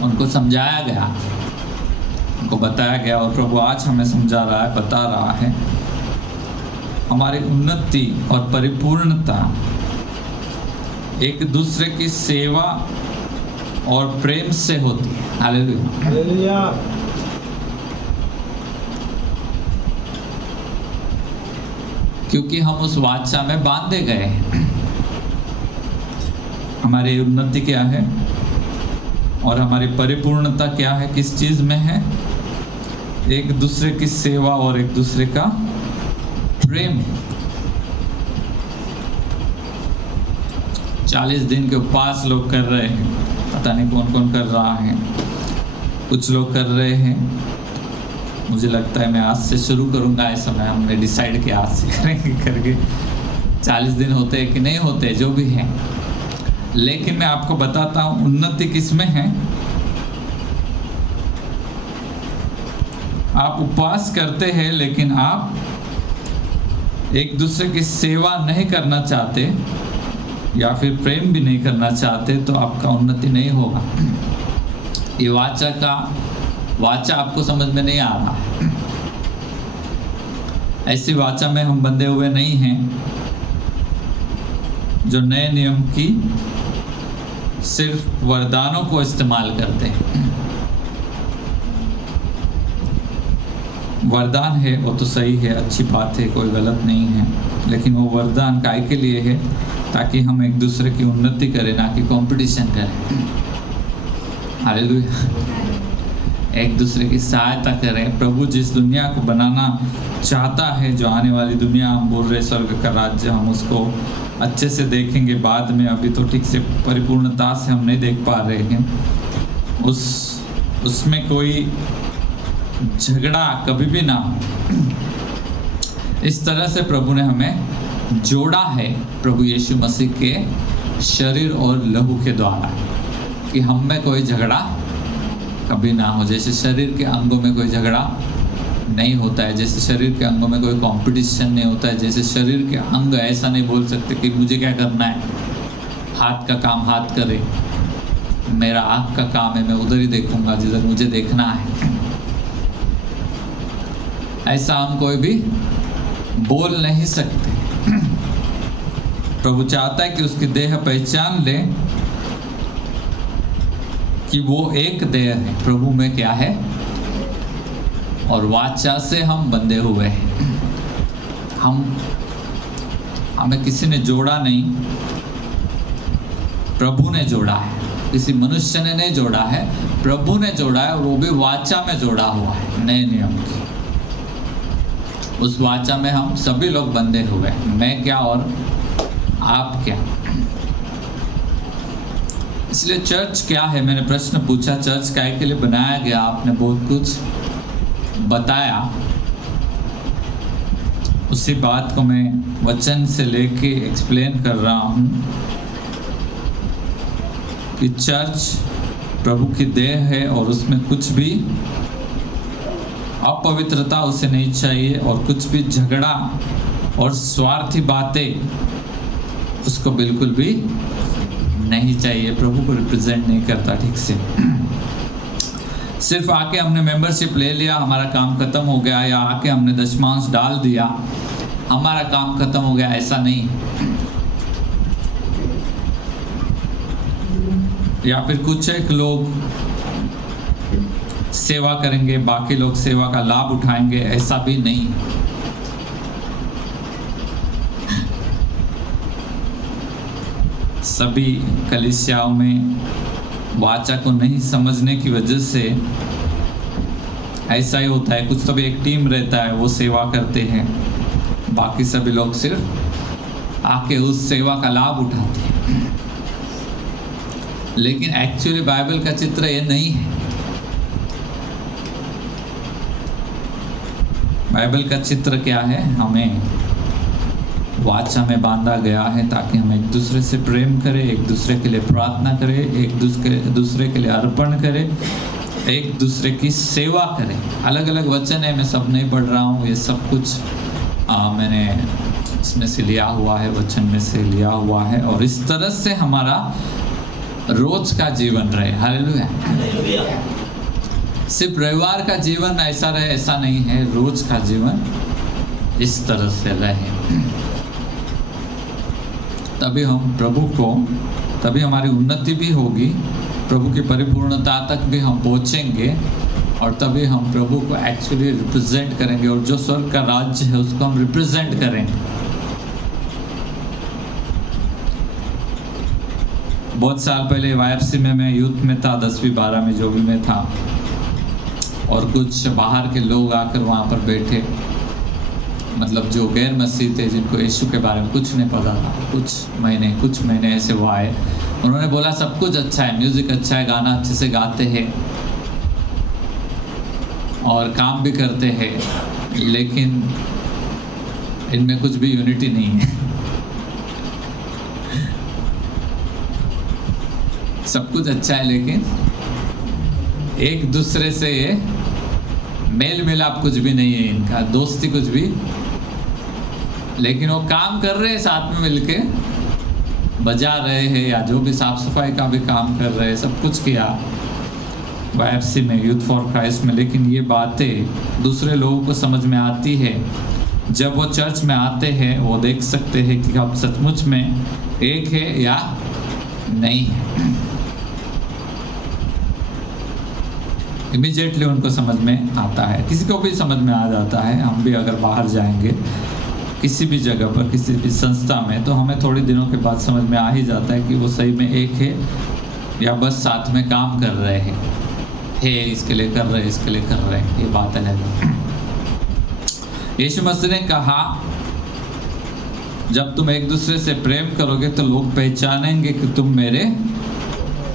उनको समझाया गया, उनको बताया गया, और प्रभु आज हमें समझा रहा है, बता रहा है। हमारी उन्नति और परिपूर्णता एक दूसरे की सेवा और प्रेम से होती है। Hallelujah, hallelujah. क्योंकि हम उस वाचा में बांधे गए हैं। हमारी उन्नति क्या है और हमारी परिपूर्णता क्या है, किस चीज में है, एक दूसरे की सेवा और एक दूसरे का प्रेम। 40 दिन के उपवास लोग कर रहे हैं, पता नहीं कौन कौन कर रहा है, कुछ लोग कर रहे हैं। मुझे लगता है मैं आज से शुरू करूंगा, ऐसा मैं हमने डिसाइड किया, आज से करेंगे करके। 40 दिन होते हैं कि नहीं होते, जो भी है, लेकिन मैं आपको बताता हूँ उन्नति किसमें है। आप उपवास करते हैं लेकिन आप एक दूसरे की सेवा नहीं करना चाहते या फिर प्रेम भी नहीं करना चाहते, तो आपका उन्नति नहीं होगा। ये वाचा आपको समझ में नहीं आ रहा। ऐसी वाचा में हम बंधे हुए नहीं हैं जो नए नियम की सिर्फ वरदानों को इस्तेमाल करते हैं। वरदान है वो तो सही है, अच्छी बात है, कोई गलत नहीं है, लेकिन वो वरदान काय के लिए है, ताकि हम एक दूसरे की उन्नति करें, ना कि कंपटीशन करें। हालेलुया। एक दूसरे की सहायता करें। प्रभु जिस दुनिया को बनाना चाहता है, जो आने वाली दुनिया हम बोल रहे स्वर्ग का राज्य, हम उसको अच्छे से देखेंगे बाद में, अभी तो ठीक से परिपूर्णता से हम नहीं देख पा रहे हैं। उसमें कोई झगड़ा कभी भी ना हो। इस तरह से प्रभु ने हमें जोड़ा है प्रभु यीशु मसीह के शरीर और लहू के द्वारा, कि हम में कोई झगड़ा कभी ना हो। जैसे शरीर के अंगों में कोई झगड़ा नहीं होता है, जैसे शरीर के अंगों में कोई कंपटीशन नहीं होता है, जैसे शरीर के अंग ऐसा नहीं बोल सकते कि मुझे क्या करना है, हाथ का काम हाथ करे, मेरा आँख का काम है मैं उधर ही देखूंगा जिधर मुझे देखना है। ऐसा हम कोई भी बोल नहीं सकते। प्रभु चाहता है कि उसकी देह पहचान ले कि वो एक देह है, प्रभु में क्या है, और वाचा से हम बंधे हुए हैं। हमें किसी ने जोड़ा नहीं, प्रभु ने जोड़ा है। किसी मनुष्य ने नहीं जोड़ा है, प्रभु ने जोड़ा है, और वो भी वाचा में जोड़ा हुआ है, नए नियम की। उस वाचा में हम सभी लोग बंधे हुए हैं, मैं क्या और आप क्या। इसलिए चर्च क्या है, मैंने प्रश्न पूछा चर्च काय के लिए बनाया गया, आपने बहुत कुछ बताया। उसी बात को मैं वचन से लेके एक्सप्लेन कर रहा हूं कि चर्च प्रभु की देह है और उसमें कुछ भी अपवित्रता उसे नहीं चाहिए, और कुछ भी झगड़ा और स्वार्थी बातें उसको बिल्कुल भी नहीं चाहिए। प्रभु को रिप्रेजेंट नहीं करता ठीक से। सिर्फ आके हमने मेंबरशिप ले लिया, हमारा काम खत्म हो गया, या आके हमने दशमांश डाल दिया, हमारा काम खत्म हो गया, ऐसा नहीं। या फिर कुछ एक लोग सेवा करेंगे, बाकी लोग सेवा का लाभ उठाएंगे, ऐसा भी नहीं। सभी कलीसियाओं में वाचा को नहीं समझने की वजह से ऐसा ही होता है। कुछ तो भी एक टीम रहता है, वो सेवा करते हैं, बाकी सभी लोग सिर्फ आके उस सेवा का लाभ उठाते हैं। लेकिन एक्चुअली बाइबल का चित्र ये नहीं है। बाइबल का चित्र क्या है, हमें वाचा में बांधा गया है ताकि हम एक दूसरे से प्रेम करें, एक दूसरे के लिए प्रार्थना करें, एक दूसरे के लिए अर्पण करें, एक दूसरे की सेवा करें। अलग अलग वचन है, मैं सब नहीं पढ़ रहा हूँ, ये सब कुछ मैंने इसमें से लिया हुआ है, वचन में से लिया हुआ है, और इस तरह से हमारा रोज का जीवन रहे। हालेलुया। सिर्फ रविवार का जीवन ऐसा रहे ऐसा नहीं है, रोज का जीवन इस तरह से रहे। तभी हम प्रभु को, तभी हमारी उन्नति भी होगी, प्रभु की परिपूर्णता तक भी हम पहुंचेंगे, और तभी हम प्रभु को एक्चुअली रिप्रेजेंट करेंगे, और जो स्वर्ग का राज्य है उसको हम रिप्रेजेंट करेंगे। बहुत साल पहले YFC में मैं यूथ में था, 10वीं 12 में जो भी मैं था, और कुछ बाहर के लोग आकर वहाँ पर बैठे, मतलब जो गैर मसीह थे, जिनको यीशु के बारे में कुछ नहीं पता था। कुछ महीने ऐसे वो आए, उन्होंने बोला सब कुछ अच्छा है, म्यूजिक अच्छा है, गाना अच्छे से गाते हैं और काम भी करते हैं, लेकिन इनमें कुछ भी यूनिटी नहीं है। सब कुछ अच्छा है, लेकिन एक दूसरे से ये मेल मिलाप कुछ भी नहीं है इनका, दोस्ती कुछ भी। लेकिन वो काम कर रहे हैं साथ में मिलके, बजा रहे हैं या जो भी साफ सफाई का भी काम कर रहे हैं, सब कुछ किया YFC में, यूथ फॉर क्राइस्ट में। लेकिन ये बातें दूसरे लोगों को समझ में आती है जब वो चर्च में आते हैं, वो देख सकते हैं कि आप सचमुच में एक है या नहीं है। इमीडिएटली उनको समझ में आता है, किसी को भी समझ में आ जाता है। हम भी अगर बाहर जाएंगे किसी भी जगह पर, किसी भी संस्था में, तो हमें थोड़े दिनों के बाद समझ में आ ही जाता है कि वो सही में एक है या बस साथ में काम कर रहे हैं, इसके लिए कर रहे हैं, इसके लिए कर रहे हैं, ये बात अलग है। यीशु मसीह ने कहा जब तुम एक दूसरे से प्रेम करोगे तो लोग पहचानेंगे कि तुम मेरे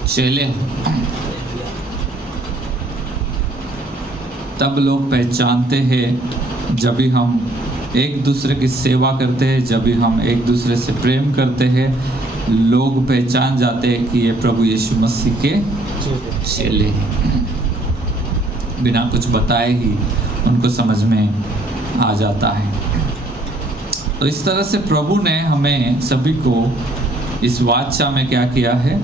चेले हो। तब लोग पहचानते हैं जब भी हम एक दूसरे की सेवा करते हैं, जब भी हम एक दूसरे से प्रेम करते हैं, लोग पहचान जाते हैं कि ये प्रभु यीशु मसीह के चेले हैं। बिना कुछ बताए ही उनको समझ में आ जाता है। तो इस तरह से प्रभु ने हमें सभी को इस वाचा में क्या किया है,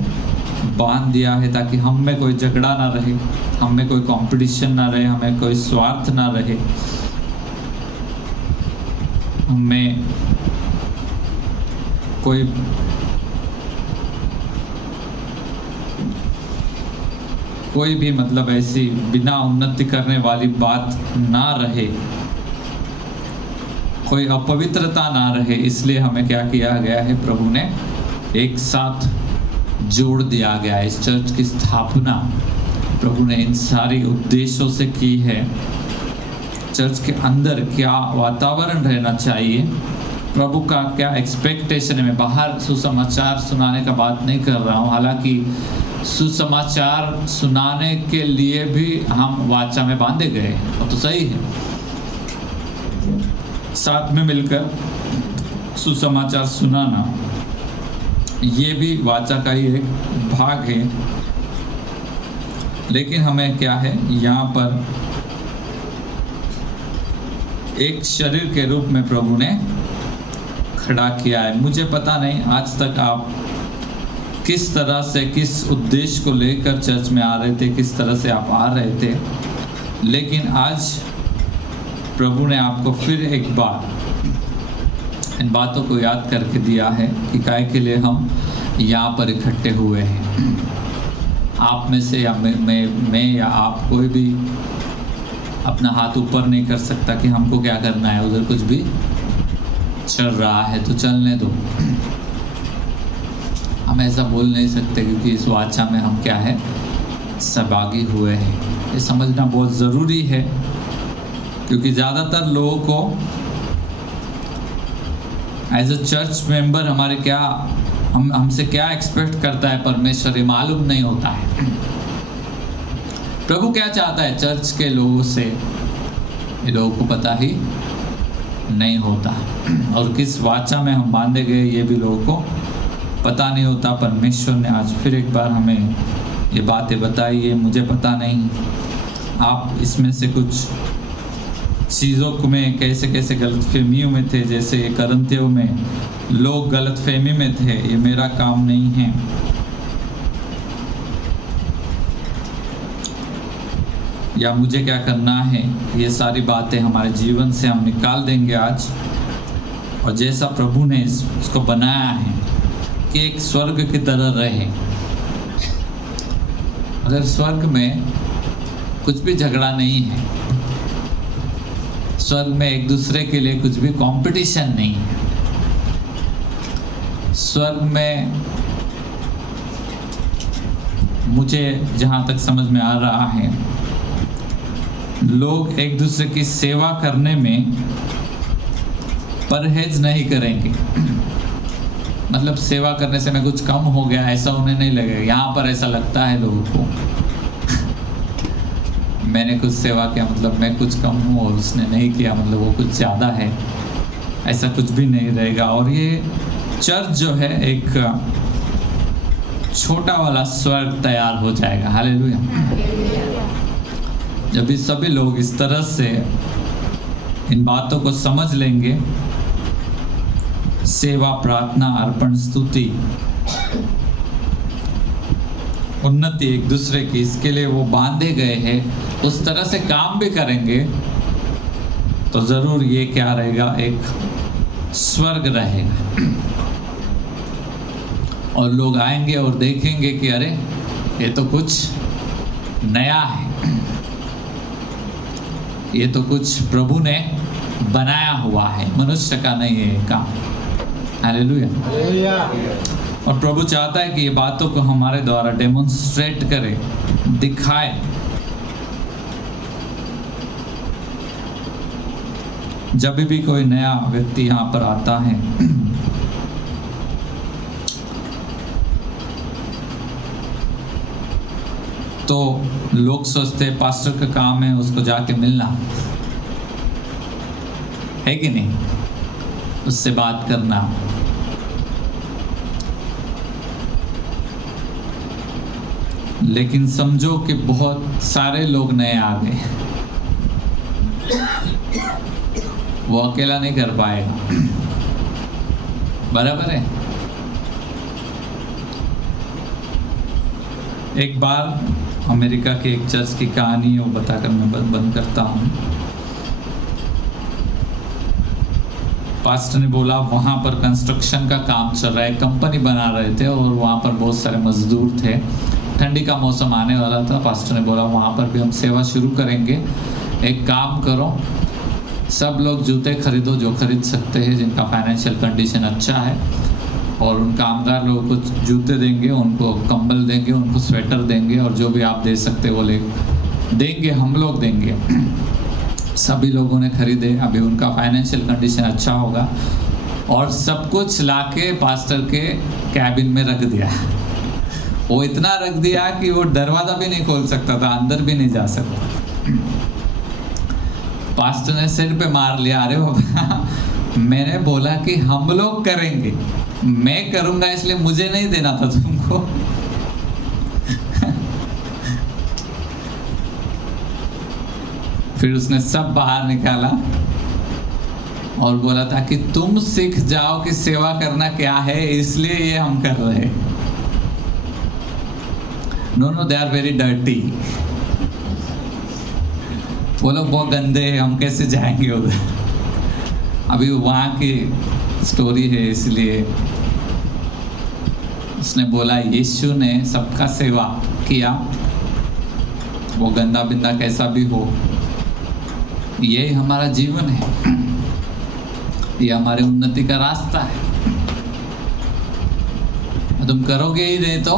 बांध दिया है, ताकि हम में कोई झगड़ा ना रहे, हम में कोई कंपटीशन ना रहे, हमें कोई स्वार्थ ना रहे, हमें कोई भी मतलब ऐसी बिना उन्नति करने वाली बात ना रहे, कोई अपवित्रता ना रहे। इसलिए हमें क्या किया गया है, प्रभु ने एक साथ जोड़ दिया गया है। इस चर्च की स्थापना प्रभु ने इन सारी उद्देश्यों से की है। चर्च के अंदर क्या वातावरण रहना चाहिए, प्रभु का क्या एक्सपेक्टेशन है। मैं बाहर सुसमाचार सुनाने का बात नहीं कर रहा हूँ, हालांकि सुसमाचार सुनाने के लिए भी हम वाचा में बांधे गए, वो तो सही है। साथ में मिलकर सुसमाचार सुनाना ये भी वाचा का ही एक भाग है। लेकिन हमें क्या है, यहाँ पर एक शरीर के रूप में प्रभु ने खड़ा किया है। मुझे पता नहीं आज तक आप किस तरह से, किस उद्देश्य को लेकर चर्च में आ रहे थे, किस तरह से आप आ रहे थे, लेकिन आज प्रभु ने आपको फिर एक बार इन बातों को याद करके दिया है कि काय के लिए हम यहाँ पर इकट्ठे हुए हैं। आप में से या मैं या आप, कोई भी अपना हाथ ऊपर नहीं कर सकता कि हमको क्या करना है। उधर कुछ भी चल रहा है तो चलने दो, हम ऐसा बोल नहीं सकते, क्योंकि इस वाचा में हम क्या है, सहभागी हुए हैं। ये समझना बहुत ज़रूरी है, क्योंकि ज़्यादातर लोगों को एज अ चर्च मेंबर हमारे क्या हमसे क्या एक्सपेक्ट करता है परमेश्वर, ये मालूम नहीं होता है। प्रभु क्या चाहता है चर्च के लोगों से, ये लोगों को पता ही नहीं होता। और किस वाचा में हम बांधे गए ये भी लोगों को पता नहीं होता। परमेश्वर ने आज फिर एक बार हमें ये बातें बताई है। मुझे पता नहीं आप इसमें से कुछ चीज़ों में कैसे कैसे गलतफहमियों में थे। जैसे करंथियों में लोग गलतफहमी में थे, ये मेरा काम नहीं है। या मुझे क्या करना है, ये सारी बातें हमारे जीवन से हम निकाल देंगे आज। और जैसा प्रभु ने इसको बनाया है कि एक स्वर्ग की तरह रहे। अगर स्वर्ग में कुछ भी झगड़ा नहीं है, स्वर्ग में एक दूसरे के लिए कुछ भी कंपटीशन नहीं है, स्वर्ग में मुझे जहाँ तक समझ में आ रहा है, लोग एक दूसरे की सेवा करने में परहेज नहीं करेंगे। मतलब सेवा करने से मैं कुछ कम हो गया ऐसा उन्हें नहीं लगेगा। यहाँ पर ऐसा लगता है लोगों को मैंने कुछ सेवा किया मतलब मैं कुछ कम हूँ और उसने नहीं किया मतलब वो कुछ ज़्यादा है, ऐसा कुछ भी नहीं रहेगा। और ये चर्च जो है एक छोटा वाला स्वर्ग तैयार हो जाएगा। हालेलुया। जब भी सभी लोग इस तरह से इन बातों को समझ लेंगे, सेवा, प्रार्थना, अर्पण, स्तुति, उन्नति एक दूसरे की, इसके लिए वो बांधे गए हैं, उस तरह से काम भी करेंगे तो जरूर ये क्या रहेगा, एक स्वर्ग रहेगा। और लोग आएंगे और देखेंगे कि अरे ये तो कुछ नया है, ये तो कुछ प्रभु ने बनाया हुआ है, मनुष्य का नहीं है काम। हालेलुया। और प्रभु चाहता है कि ये बातों को हमारे द्वारा डेमोन्स्ट्रेट करे, दिखाए। जब भी कोई नया व्यक्ति यहाँ पर आता है तो लोग सोचते हैं पास्टर का काम है उसको जाके मिलना, है कि नहीं, उससे बात करना। लेकिन समझो कि बहुत सारे लोग नए आ गए, वो अकेला नहीं कर पाएगा, बराबर है। एक बार अमेरिका के एक चर्च की कहानी है, वो बताकर मैं बंद करता हूँ। पास्टर ने बोला वहाँ पर कंस्ट्रक्शन का काम चल रहा है, कंपनी बना रहे थे और वहाँ पर बहुत सारे मजदूर थे, ठंडी का मौसम आने वाला था। पास्टर ने बोला वहाँ पर भी हम सेवा शुरू करेंगे, एक काम करो, सब लोग जूते खरीदो जो खरीद सकते हैं, जिनका फाइनेंशियल कंडीशन अच्छा है, और उन कामगार लोगों को जूते देंगे, उनको कंबल देंगे, उनको स्वेटर देंगे, और जो भी आप दे सकते वो ले देंगे, हम लोग देंगे। सभी लोगों ने खरीदे। अभी उनका फाइनेंशियल कंडीशन अच्छा होगा, और सब कुछ लाके पास्टर के कैबिन में रख दिया। वो इतना रख दिया कि वो दरवाजा भी नहीं खोल सकता था, अंदर भी नहीं जा सकता। पास्टर ने सिर पे मार लिया, अरे बाबा मैंने बोला कि हम लोग करेंगे, मैं करूंगा, इसलिए मुझे नहीं देना था तुमको। फिर उसने सब बाहर निकाला और बोला था कि तुम सीख जाओ कि सेवा करना क्या है, इसलिए ये हम कर रहे हैं। No they are very dirty, वो लोग बहुत गंदे हैं, हम कैसे जाएंगे उधर। अभी वहाँ की स्टोरी है, इसलिए उसने बोला यीशु ने सबका सेवा किया, वो गंदा बिंदा कैसा भी हो, यही हमारा जीवन है, ये हमारे उन्नति का रास्ता है। तुम करोगे ही नहीं तो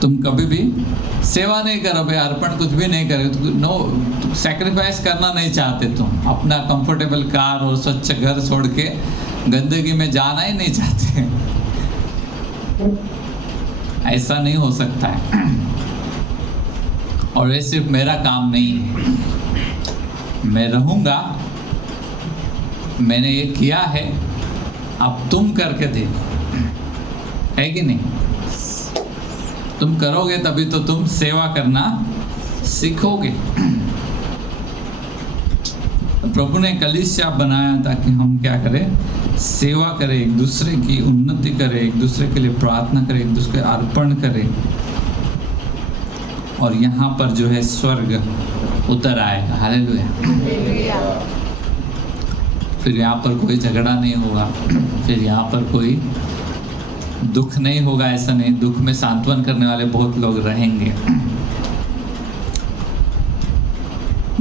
तुम कभी भी सेवा नहीं करोगे, अर्पण कुछ भी नहीं करोगे, नो सैक्रिफाइस करना नहीं चाहते, तुम अपना कंफर्टेबल कार और स्वच्छ घर छोड़ के गंदगी में जाना ही नहीं चाहते। ऐसा नहीं हो सकता है। और ये सिर्फ मेरा काम नहीं है, मैं रहूंगा, मैंने ये किया है, अब तुम करके देखो, है कि नहीं। तुम करोगे तभी तो तुम सेवा करना सीखोगे। प्रभु ने कलीसिया बनाया ताकि हम क्या करें, सेवा करें, एक दूसरे की उन्नति करें, एक दूसरे के लिए प्रार्थना करें, एक दूसरे अर्पण करें, और यहाँ पर जो है स्वर्ग उतर आएगा। हालेलुया। फिर यहाँ पर कोई झगड़ा नहीं होगा, फिर यहाँ पर कोई दुख नहीं होगा, ऐसा नहीं, दुख में सांत्वन करने वाले बहुत लोग रहेंगे।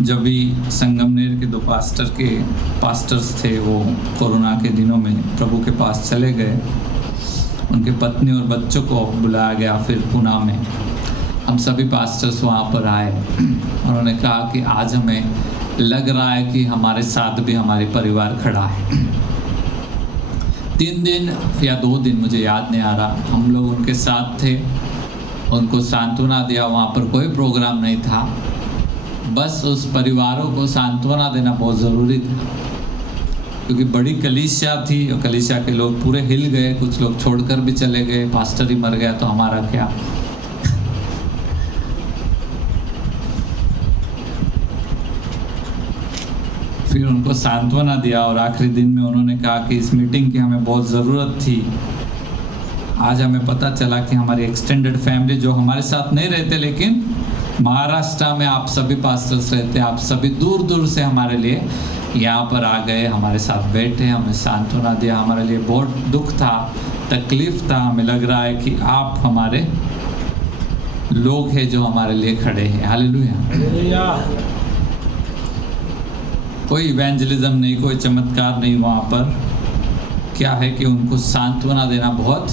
जब भी संगमनेर के दो पास्टर्स थे, वो कोरोना के दिनों में प्रभु के पास चले गए, उनके पत्नी और बच्चों को बुलाया गया। फिर पुणे में हम सभी पास्टर्स वहाँ पर आए, उन्होंने कहा कि आज हमें लग रहा है कि हमारे साथ भी हमारे परिवार खड़ा है। 3 दिन या 2 दिन, मुझे याद नहीं आ रहा, हम लोग उनके साथ थे, उनको सांत्वना दिया। वहाँ पर कोई प्रोग्राम नहीं था, बस उस परिवारों को सांत्वना देना बहुत ज़रूरी था, क्योंकि बड़ी कलीसिया थी और कलीसिया के लोग पूरे हिल गए, कुछ लोग छोड़कर भी चले गए, पास्टर ही मर गया तो हमारा क्या। फिर उनको सांत्वना दिया और आखिरी दिन में उन्होंने कहा कि इस मीटिंग की हमें बहुत ज़रूरत थी। आज हमें पता चला कि हमारी एक्सटेंडेड फैमिली जो हमारे साथ नहीं रहते, लेकिन महाराष्ट्र में आप सभी पास्टर्स रहते, आप सभी दूर दूर से हमारे लिए यहाँ पर आ गए, हमारे साथ बैठे, हमें सांत्वना दिया। हमारे लिए बहुत दुख था, तकलीफ था, हमें लग रहा है कि आप हमारे लोग हैं जो हमारे लिए खड़े हैं। हालेलुया। कोई इवेंजलिज्म नहीं, कोई चमत्कार नहीं, वहाँ पर क्या है कि उनको सांत्वना देना बहुत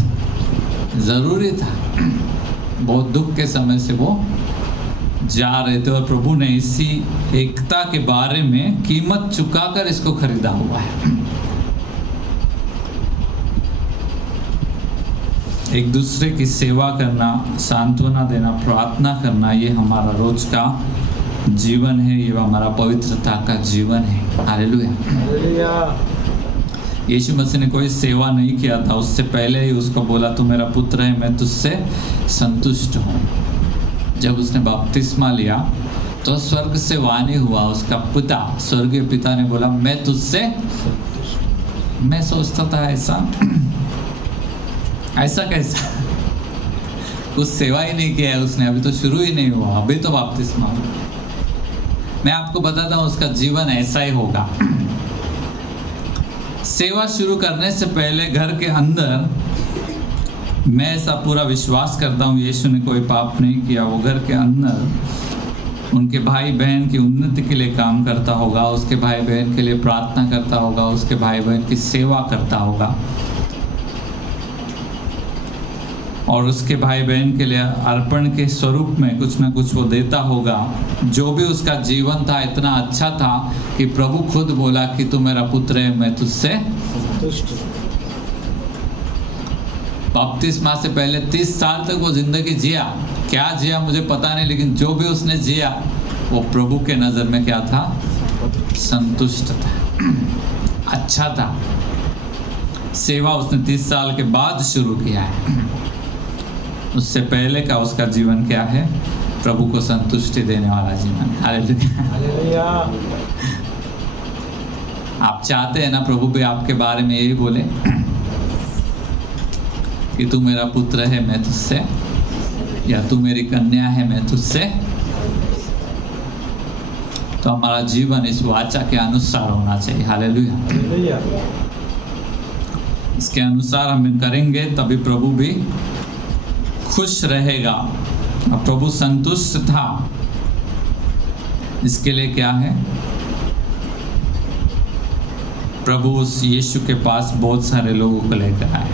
ज़रूरी था। बहुत दुख के समय से वो जा रहे थे, और प्रभु ने इसी एकता के बारे में कीमत चुकाकर इसको खरीदा हुआ है। एक दूसरे की सेवा करना, सांत्वना देना, प्रार्थना करना, ये हमारा रोज का जीवन है, ये हमारा पवित्रता का जीवन है। हालेलुया। हालेलुया। यीशु मसीह ने कोई सेवा नहीं किया था, उससे पहले ही उसको बोला तू मेरा पुत्र है, मैं तुझसे संतुष्ट हूँ। जब उसने बपतिस्मा लिया तो स्वर्ग से वाणी हुआ, उसका पिता, स्वर्गीय पिता ने बोला मैं तुझसे। मैं सोचता था ऐसा कैसा, कुछ सेवा ही नहीं किया है उसने, अभी तो शुरू ही नहीं हुआ, अभी तो बपतिस्मा। मैं आपको बताता हूँ उसका जीवन ऐसा ही होगा। सेवा शुरू करने से पहले घर के अंदर, मैं ऐसा पूरा विश्वास करता हूँ यीशु ने कोई पाप नहीं किया। वो घर के अंदर उनके भाई बहन की उन्नति के लिए काम करता होगा, उसके भाई बहन के लिए प्रार्थना करता होगा, उसके भाई बहन की सेवा करता होगा, और उसके भाई बहन के लिए अर्पण के स्वरूप में कुछ ना कुछ वो देता होगा। जो भी उसका जीवन था इतना अच्छा था कि प्रभु खुद बोला कि तू मेरा पुत्र है, मैं तुझसे संतुष्ट हूँ। बपतिस्मा से पहले 30 साल तक वो जिंदगी जिया, क्या जिया मुझे पता नहीं, लेकिन जो भी उसने जिया वो प्रभु के नजर में क्या था? संतुष्ट था, अच्छा था। सेवा उसने 30 साल के बाद शुरू किया है। उससे पहले का उसका जीवन क्या है? प्रभु को संतुष्टि देने वाला जीवन। हालेलुया। हालेलुया। आप चाहते हैं ना प्रभु भी आपके बारे में यही बोले कि तू मेरा पुत्र है, मैं तुझसे, या तू मेरी कन्या है, मैं तुझसे। तो हमारा जीवन इस वाचा के अनुसार होना चाहिए। हालेलुया। हालेलुया। इसके अनुसार हम करेंगे तभी प्रभु भी खुश रहेगा। और प्रभु संतुष्ट था, इसके लिए क्या है? प्रभु उस यीशु के पास बहुत सारे लोगों को लेकर आए।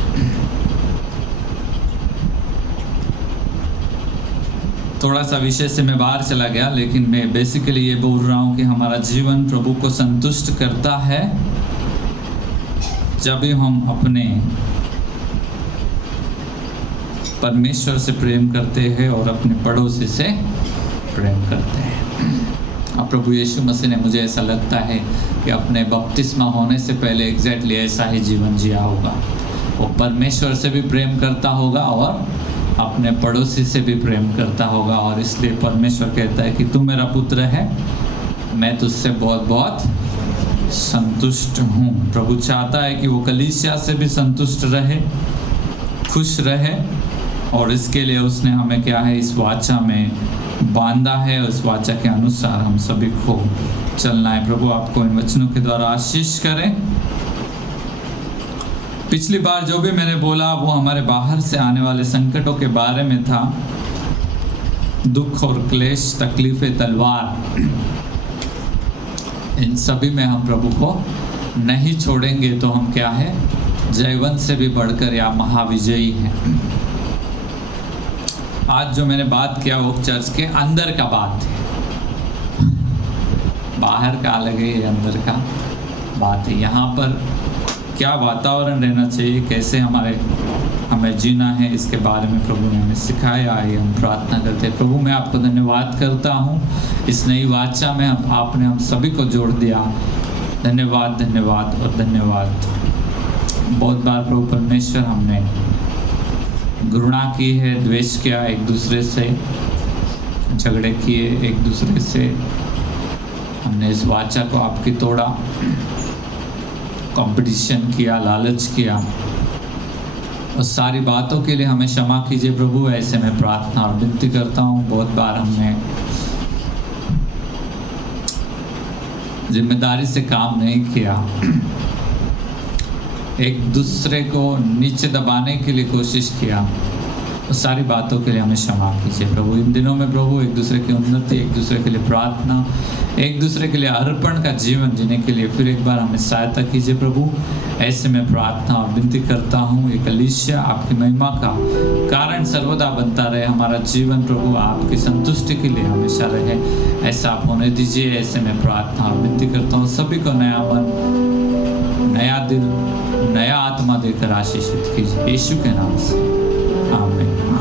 थोड़ा सा विषय से मैं बाहर चला गया, लेकिन मैं बेसिकली ये बोल रहा हूँ कि हमारा जीवन प्रभु को संतुष्ट करता है जब भी हम अपने परमेश्वर से प्रेम करते हैं और अपने पड़ोसी से प्रेम करते हैं। अब प्रभु यीशु मसीह ने, मुझे ऐसा लगता है कि अपने बपतिस्मा होने से पहले एग्जैक्टली ऐसा ही जीवन जिया होगा। वो परमेश्वर से भी प्रेम करता होगा और अपने पड़ोसी से भी प्रेम करता होगा, और इसलिए परमेश्वर कहता है कि तू मेरा पुत्र है, मैं तुझसे बहुत बहुत संतुष्ट हूँ। प्रभु चाहता है कि वो कलीसिया से भी संतुष्ट रहे, खुश रहे, और इसके लिए उसने हमें क्या है? इस वाचा में बांधा है। उस वाचा के अनुसार हम सभी को चलना है। प्रभु आपको इन वचनों के द्वारा आशीष करें। पिछली बार जो भी मैंने बोला वो हमारे बाहर से आने वाले संकटों के बारे में था। दुख और क्लेश, तकलीफें, तलवार, इन सभी में हम प्रभु को नहीं छोड़ेंगे तो हम क्या है? जयवंत से भी बढ़कर या महाविजयी हैं। आज जो मैंने बात किया वो चर्च के अंदर का बात है। बाहर का अलग है, ये अंदर का बात है। यहाँ पर क्या वातावरण रहना चाहिए, कैसे हमें जीना है, इसके बारे में प्रभु ने हमें सिखाया है। हम प्रार्थना करते हैं। प्रभु मैं आपको धन्यवाद करता हूँ, इस नई वाचा में आपने हम सभी को जोड़ दिया। धन्यवाद, धन्यवाद और धन्यवाद। बहुत बार प्रभु परमेश्वर हमने घृणा की है, द्वेष किया, एक दूसरे से झगड़े किए, एक दूसरे से हमने इस वाचा को आपकी तोड़ा, कंपटीशन किया, लालच किया, और सारी बातों के लिए हमें क्षमा कीजिए प्रभु। ऐसे मैं प्रार्थना और विनती करता हूँ। बहुत बार हमने जिम्मेदारी से काम नहीं किया, एक दूसरे को नीचे दबाने के लिए कोशिश किया, तो सारी बातों के लिए हमें क्षमा कीजिए प्रभु। इन दिनों में प्रभु एक दूसरे की उन्नति, एक दूसरे के लिए प्रार्थना, एक दूसरे के लिए अर्पण का जीवन जीने के लिए फिर एक बार हमें सहायता कीजिए प्रभु। ऐसे में प्रार्थना और विनती करता हूँ। ये कलीसिया आपकी महिमा का कारण सर्वदा बनता रहे। हमारा जीवन प्रभु आपकी संतुष्टि के लिए हमेशा रहे, ऐसा आप होने दीजिए। ऐसे में प्रार्थना और विनती करता हूँ। सभी को नया मन, नया दिल, नया आत्मा देकर आशीषित कीजिए, यीशु के नाम से। आमीन।